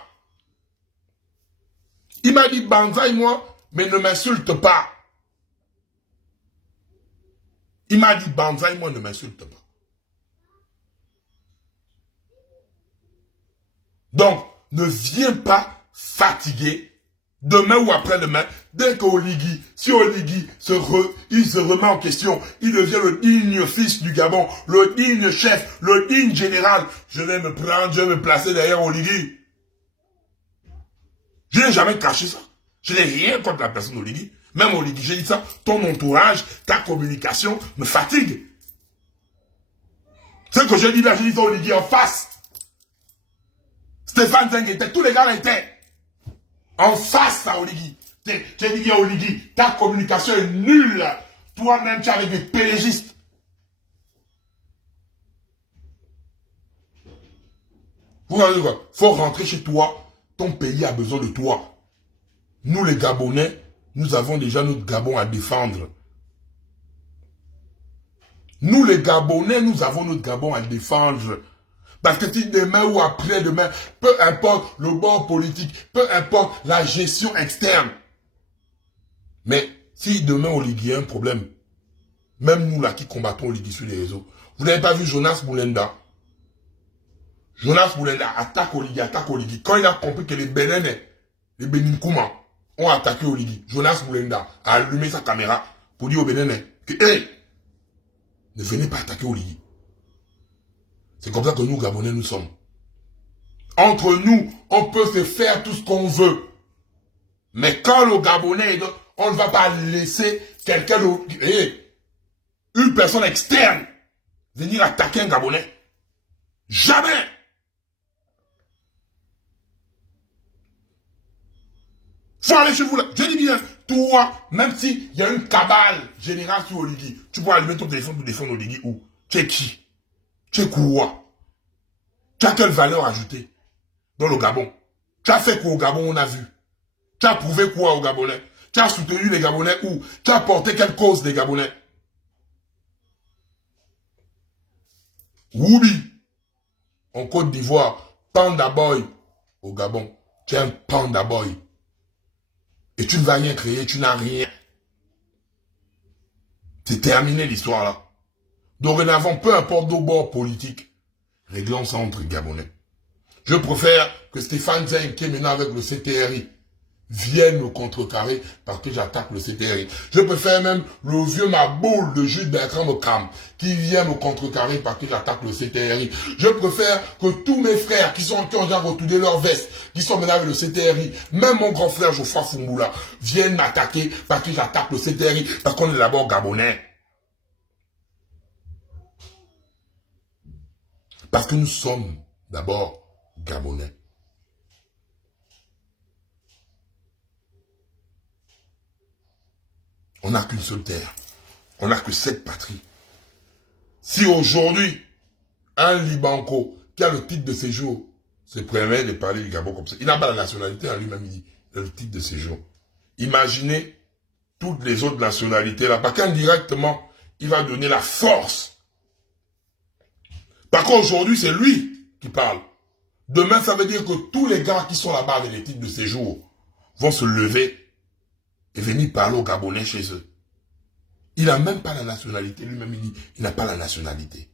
Il m'a dit, Banzai, moi, mais ne m'insulte pas. Il m'a dit, Banzai, moi, ne m'insulte pas. Donc, ne viens pas fatiguer demain ou après-demain, dès qu'Oligui, si Oligui il se remet en question, il devient le digne fils du Gabon, le digne chef, le digne général, je vais me prendre, je vais me placer derrière Oligui. Je n'ai jamais caché ça. Je n'ai rien contre la personne d'Oligui. Même Oligui, j'ai dit ça, ton entourage, ta communication me fatigue. Ce que je dis là, j'ai dit ça Oligui en face. Stéphane Zeng était, tous les gars étaient. En face à Oligui. J'ai dit à Oligui, ta communication est nulle. Toi-même, tu es avec des pélégistes. Vous voyez quoi? Faut rentrer chez toi. Ton pays a besoin de toi. Nous, les Gabonais, nous avons déjà notre Gabon à défendre. Nous, les Gabonais, nous avons notre Gabon à défendre. Parce que si demain ou après-demain, peu importe le bord politique, peu importe la gestion externe. Mais si demain Oligui a un problème, même nous là qui combattons Oligui sur les réseaux, vous n'avez pas vu Jonas Moulenda? Jonas Moulenda attaque Oligui. Quand il a compris que les Bénènes, les Béninkouma ont attaqué Oligui, Jonas Moulenda a allumé sa caméra pour dire aux Bénènes que, hey, ne venez pas attaquer Oligui. C'est comme ça que nous, Gabonais, nous sommes. Entre nous, on peut se faire tout ce qu'on veut. Mais quand le Gabonais, on ne va pas laisser quelqu'un, une personne externe, venir attaquer un Gabonais. Jamais! Faut aller chez vous là. Je dis bien, toi, même s'il y a une cabale générale sur Oligui, tu peux allumer ton téléphone pour défendre Oligui où? Tu es qui? Tu es quoi? Tu as quelle valeur ajoutée dans le Gabon? Tu as fait quoi au Gabon, on a vu? Tu as prouvé quoi aux Gabonais? Tu as soutenu les Gabonais où? Tu as porté quelle cause des Gabonais? Woubi, en Côte d'Ivoire, Panda Boy au Gabon. Tu es un Panda Boy. Et tu ne vas rien créer, tu n'as rien. C'est terminé l'histoire là. Dorénavant, peu importe nos bords politiques, réglons ça entre Gabonais. Je préfère que Stéphane Zeng, qui est maintenant avec le CTRI, vienne me contrecarrer parce que j'attaque le CTRI. Je préfère même le vieux Maboule de Jules Bertrand Mokam qui vient me contrecarrer parce que j'attaque le CTRI. Je préfère que tous mes frères qui ont déjà retourné leur veste, qui sont maintenant avec le CTRI, même mon grand frère Geoffroy Fumboula, viennent m'attaquer parce que j'attaque le CTRI, parce qu'on est d'abord Gabonais. Parce que nous sommes d'abord Gabonais. On n'a qu'une seule terre. On n'a que cette patrie. Si aujourd'hui, un Libanco qui a le titre de séjour se permet de parler du Gabon comme ça, il n'a pas la nationalité, à lui-même il dit, il a le titre de séjour. Imaginez toutes les autres nationalités là, parce qu'indirectement, il va donner la force. Par contre, aujourd'hui, c'est lui qui parle. Demain, ça veut dire que tous les gars qui sont là-bas avec les titres de séjour vont se lever et venir parler aux Gabonais chez eux. Il n'a même pas la nationalité. Lui-même, il dit, il n'a pas la nationalité.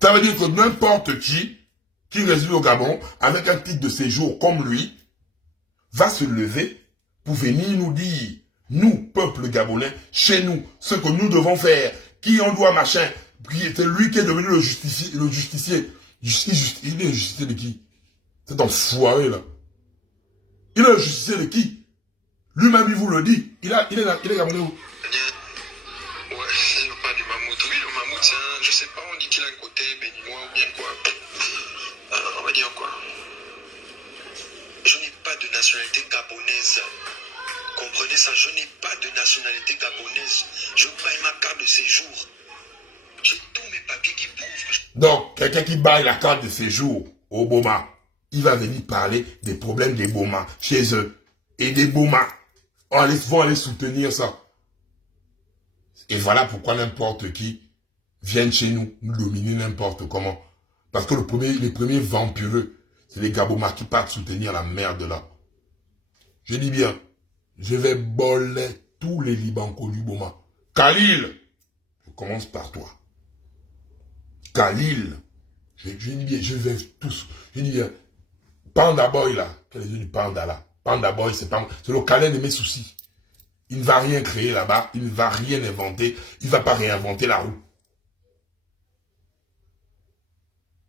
Ça veut dire que n'importe qui réside au Gabon, avec un titre de séjour comme lui, va se lever pour venir nous dire, nous, peuple gabonais, chez nous, ce que nous devons faire, qui on doit machin, c'est lui qui est devenu le justicier. Il est le justicier de qui? C'est enfoiré là. Il est le justicier de qui? Lui-même, il vous le dit. Il est gabonais où? Ouais, c'est le pas du mammouth. Oui, le mammouth, c'est un, je sais pas, on dit qu'il a un côté béninois ou bien quoi. On va dire quoi. Je n'ai pas de nationalité gabonaise. Comprenez ça, je n'ai pas de nationalité gabonaise. Je paye ma carte de séjour. J'ai tous mes papiers qui prouvent. Donc, quelqu'un qui baille la carte de séjour au Boma, il va venir parler des problèmes des Boma chez eux. Et des Boma vont aller soutenir ça. Et voilà pourquoi n'importe qui vient chez nous dominer n'importe comment. Parce que les premiers vampireux, c'est les Gaboma qui partent soutenir la merde là. Je dis bien, je vais boler tous les Libancos du Boma. Khalil, je commence par toi. Khalil, je dis bien, je vais tous. Je dis bien, Panda Boy là, quel est le Panda là? Panda Boy, c'est le Khalil de mes soucis. Il ne va rien créer là-bas, il ne va rien inventer, il ne va pas réinventer la roue.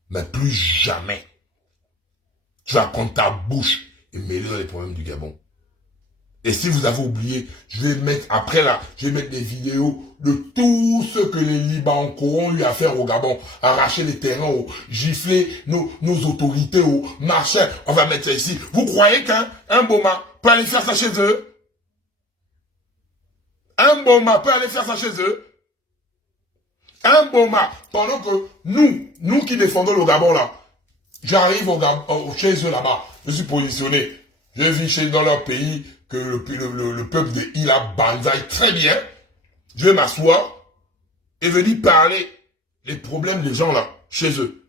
Mais plus jamais, tu vas prendre ta bouche et mêler dans les problèmes du Gabon. Et si vous avez oublié, je vais mettre, après là, je vais mettre des vidéos de tout ce que les Libancos ont eu à faire au Gabon. Arracher les terrains, gifler nos autorités, machin. On va mettre ça ici. Vous croyez qu'un Boma peut aller faire ça chez eux? Un Boma peut aller faire ça chez eux? Un Boma, pendant que nous qui défendons le Gabon là, j'arrive chez eux là-bas, je suis positionné, je vis dans leur pays, que le peuple de Ila Banzai très bien, je vais m'asseoir et venir parler des problèmes des gens là, chez eux.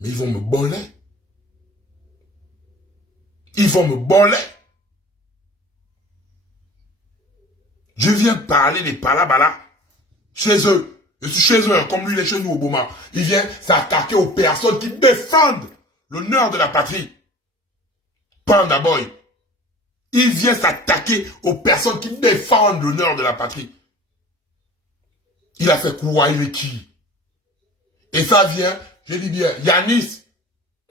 Mais ils vont me boler. Ils vont me boler. Je viens parler des palabala chez eux. Je suis chez eux, comme lui il est chez nous au Boma. Il vient s'attaquer aux personnes qui défendent l'honneur de la patrie. Panda Boy. Il vient s'attaquer aux personnes qui défendent l'honneur de la patrie. Il a fait quoi, il est qui? Et ça vient, je dis bien, Yanis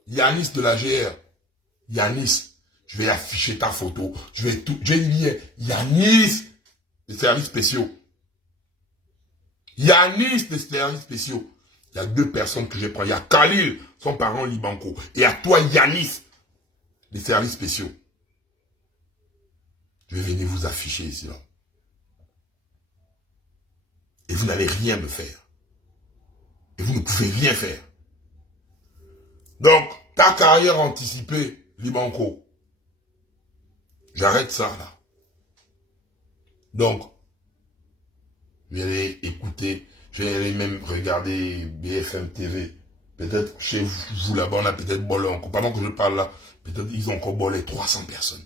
de la GR. Yanis, je vais afficher ta photo. Je dis bien, Yanis des services spéciaux. Yanis des services spéciaux. Il y a deux personnes que je prends. Il y a Khalil, son parent Libanco. Et à toi, Yanis des services spéciaux. Je vais venir vous afficher ici, là. Et vous n'allez rien me faire. Et vous ne pouvez rien faire. Donc, ta carrière anticipée, Libanco. J'arrête ça, là. Donc, je vais aller écouter, je vais aller même regarder BFM TV. Peut-être chez vous là-bas, on a peut-être bolé encore. Pendant que je parle là, peut-être ils ont encore bolé 300 personnes.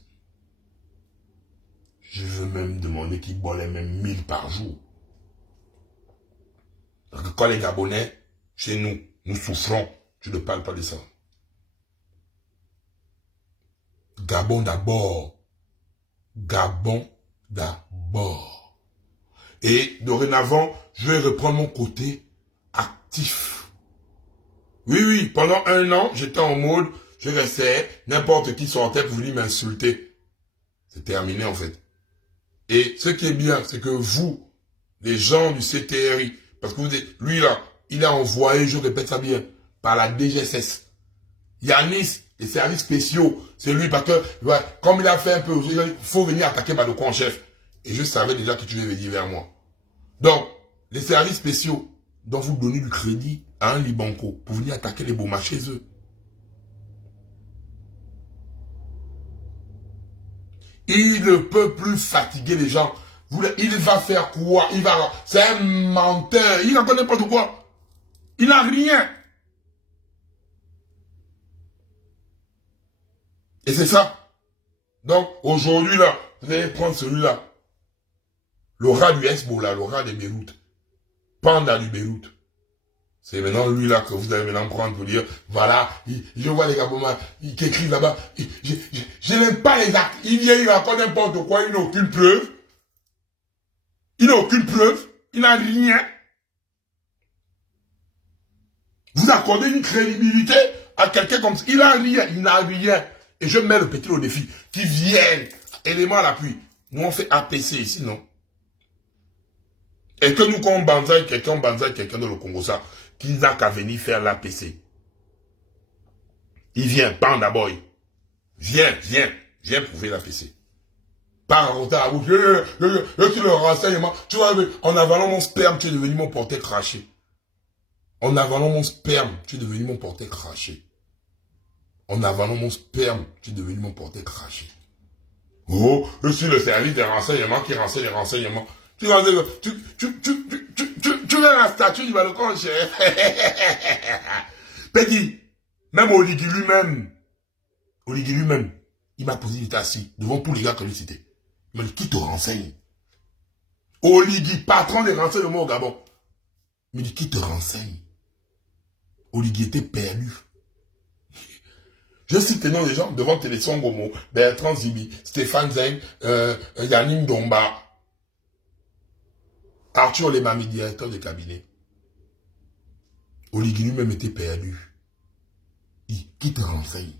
Je veux même demander qu'ils bolaient même 1000 par jour. Parce que quand les Gabonais, chez nous, nous souffrons, je ne parle pas de ça. Gabon d'abord. Gabon d'abord. Et dorénavant, je vais reprendre mon côté actif. Oui, pendant 1 an, j'étais en mode, je restais, n'importe qui sortait pour venir m'insulter. C'est terminé en fait. Et ce qui est bien, c'est que vous, les gens du CTRI, parce que vous êtes, lui là, il a envoyé, je répète ça bien, par la DGSS. Yanis, les services spéciaux, c'est lui parce que, ouais, comme il a fait un peu, il faut venir attaquer Badoko en chef. Et je savais déjà que tu devais venir vers moi. Donc, les services spéciaux dont vous donnez du crédit à un Libanco pour venir attaquer les Boma chez eux. Il ne peut plus fatiguer les gens. Il va faire quoi? C'est un menteur. Il n'en connaît pas de quoi. Il n'a rien. Et c'est ça. Donc, aujourd'hui, là, vous allez prendre celui-là. Le rat du Hezbollah, le rat des Beyrouth. Panda du Beyrouth. C'est maintenant lui là que vous allez maintenant prendre pour dire, voilà, je vois les Gabonais qui écrivent là-bas, je n'aime pas les actes. Il vient, il raconte n'importe quoi, il n'a aucune preuve. Il n'a aucune preuve, il n'a rien. Vous accordez une crédibilité à quelqu'un comme ça, il n'a rien. Et je mets le petit au défi, qui viennent, élément à l'appui. Nous on fait APC ici, non? Et que nous, quand on banzaille quelqu'un dans le Congo, ça, qui n'a qu'à venir faire l'APC. Il vient, Panda Boy. Viens prouver l'APC. Pas en retard à vous. Je suis le renseignement. Tu vois, en avalant mon sperme, tu es devenu mon porté craché. En avalant mon sperme, tu es devenu mon porté craché. En avalant mon sperme, tu es devenu mon porté craché. Oh, je suis le service des renseignements qui renseigne les renseignements. Tu veux la statue du Balocon, chef. Petit, même Oligui lui-même, il m'a posé, il était assis, devant tous les gars que je citais. Il m'a dit, qui te renseigne? Oligui, patron des renseignements au Gabon. Il m'a dit, qui te renseigne? Oligui était perdu. Je cite les noms des gens devant Télésson Gomo, Bertrand Zibi, Stéphane Zeng, Yannick Domba, Arthur Lemami, directeur de cabinet. Oligui lui-même était perdu. Qui te renseigne?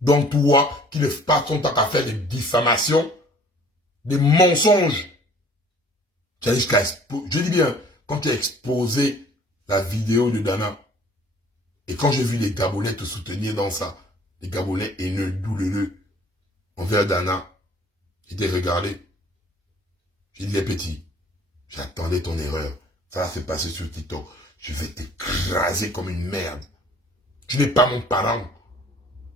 Donc toi, qui ne fais pas ton temps à faire des diffamations, des mensonges, tu as jusqu'à exposer. Je dis bien, quand tu as exposé la vidéo de Dana, et quand j'ai vu les Gabonais te soutenir dans ça, les Gabonais haineux, douloureux, envers Dana, j'ai été regardé. J'ai dit, les petits, j'attendais ton erreur. Ça va se passer sur TikTok. Je vais t'écraser comme une merde. Tu n'es pas mon parent.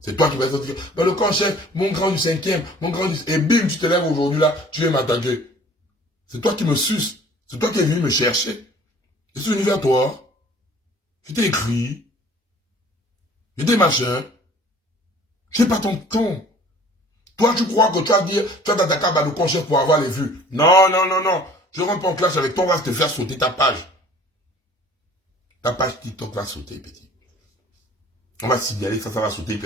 C'est toi qui vas te dire, bah, le camp chef, mon grand du 5e, mon grand du... Et bim, tu te lèves aujourd'hui là, tu viens m'attaquer. C'est toi qui me suces. C'est toi qui es venu me chercher. Je suis venu vers toi. Je t'ai écrit. Je t'ai machin. Je n'ai pas ton temps. Toi, tu crois que tu vas dire, tu vas t'attaquer à le camp chef pour avoir les vues. Non, non, non, non. Je rentre pas en clash avec toi, on va te faire sauter ta page. Ta page TikTok va sauter, petit. On va signaler, ça va sauter.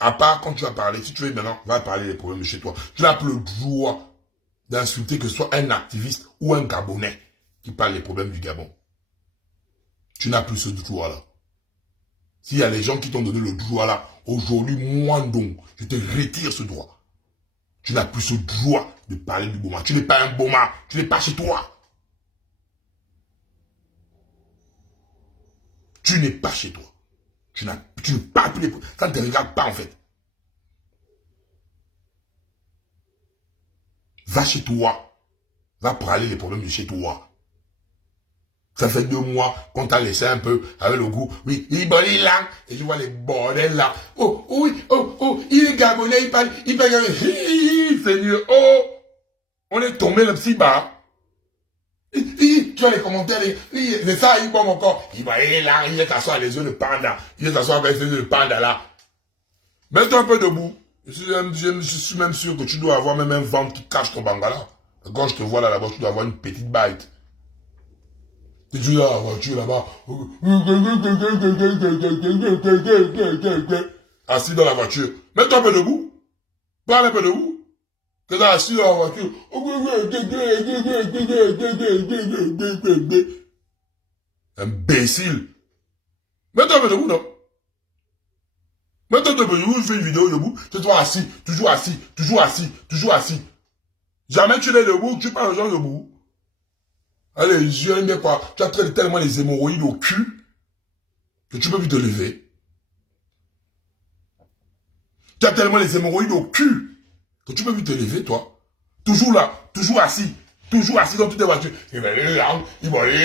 À part quand tu vas parler, si tu veux maintenant, va parler des problèmes de chez toi. Tu n'as plus le droit d'insulter que ce soit un activiste ou un Gabonais qui parle des problèmes du Gabon. Tu n'as plus ce droit-là. S'il y a les gens qui t'ont donné le droit-là, aujourd'hui, moi donc, je te retire ce droit. Tu n'as plus ce droit de parler du Boma. Tu n'es pas un Boma. Tu n'es pas chez toi. Tu n'es pas chez toi. Tu ne parles plus. Ça ne te regarde pas en fait. Va chez toi. Va parler les problèmes de chez toi. Ça fait 2 mois qu'on t'a laissé un peu avec le goût. Oui, il est là. Et je vois les bordels là. Oh, oui, oh, il est Gabonais, il parle. Seigneur, oh, on est tombé le petit bas. Tu vois les commentaires, c'est ça, il bombe encore. Il est là, il est s'asseoir les yeux de panda. Il est s'asseoir avec les yeux de panda là. Mets-toi un peu debout. Je suis même sûr que tu dois avoir même un ventre qui cache ton bangala. Quand je te vois là-bas, tu dois avoir une petite bite. Et tu es dans la voiture là-bas. Assis dans la voiture. Mets-toi un peu debout. Parle un peu debout. Que t'as assis dans la voiture. Imbécile. Mets-toi un peu debout, non? Mets-toi un peu debout, fais une vidéo debout. Tu es assis, toujours assis, toujours assis, toujours assis. Jamais tu es debout, tu parles aux gens debout. Allez, je n'aime pas. Tu as traité tellement les hémorroïdes au cul. que tu peux plus te lever. Tu as tellement les hémorroïdes au cul que tu peux plus te lever, toi. Toujours là, toujours assis dans toutes tes voitures. Il va aller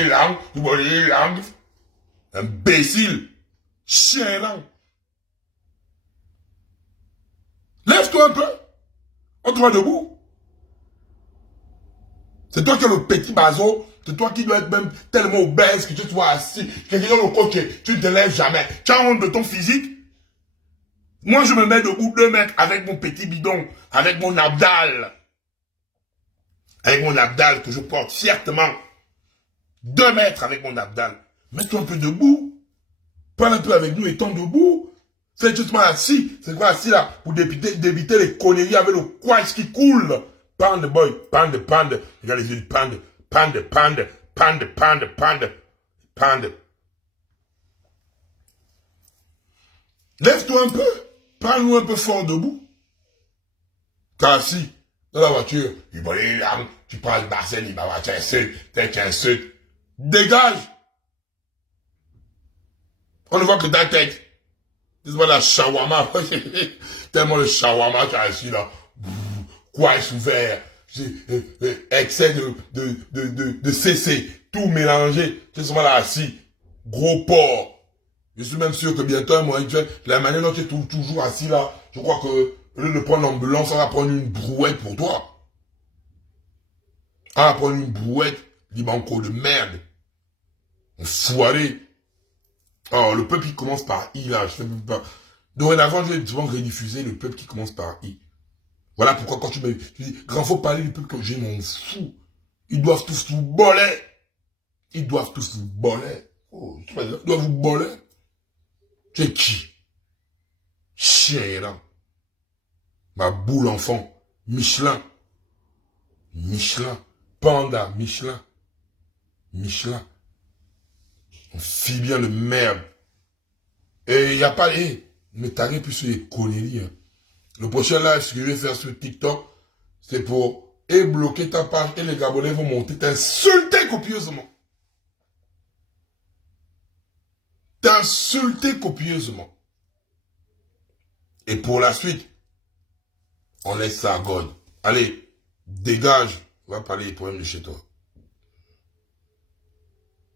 là, imbécile, chien là. Lève-toi un peu. On te voit debout. C'est toi qui as le petit bazo. C'est toi qui dois être même tellement obèse que tu te vois assis. Quelqu'un dans le coach, tu ne te lèves jamais. Tu as honte de ton physique. Moi, je me mets debout 2 mètres avec mon petit bidon, avec mon abdal. Avec mon abdal que je porte fiertement. 2 mètres avec mon abdal. Mets-toi un peu debout. Parle un peu avec nous étant debout. C'est justement assis. C'est quoi assis là? Pour débiter les conneries avec le quash qui coule. Pande boy. Pande. Regarde les yeux. Pande. Lève-toi un peu. Parle-nous un peu fort debout. Car si, dans la voiture, tu parles Marcel, il va t'insultes. Dégage. On ne voit que ta tête. C'est-moi la shawarma. Tellement le shawarma, tu as assis là. Quoi est ouvert. Excès de CC. Tout mélangé. Tu es seulement là assis. Gros porc. Je suis même sûr que bientôt, moi, la manière dont tu es toujours assis là, je crois que, au lieu de prendre l'ambulance, on va prendre une brouette pour toi. On va prendre une brouette, libanco de merde. Enfoiré. Oh, le peuple qui commence par I là, je sais même pas. Dorénavant, je vais souvent rediffuser le peuple qui commence par I. Voilà pourquoi quand tu dis, grand, faut parler du peuple que j'ai, m'en fous. Ils doivent tous vous boler. Ils doivent tous vous boler. Oh, ils doivent vous boler. Tu es qui? Chien là. Ma boule enfant. Michelin. Panda. Michelin. On fit bien de merde. Et il n'y a pas... ne t'arrête plus sur les conneries. Hein. Le prochain live, ce que je vais faire sur TikTok, c'est pour bloquer ta page et les Gabonais vont monter t'insulter copieusement. Et pour la suite, on laisse ça à God. Allez, dégage. On va parler des problèmes de chez toi.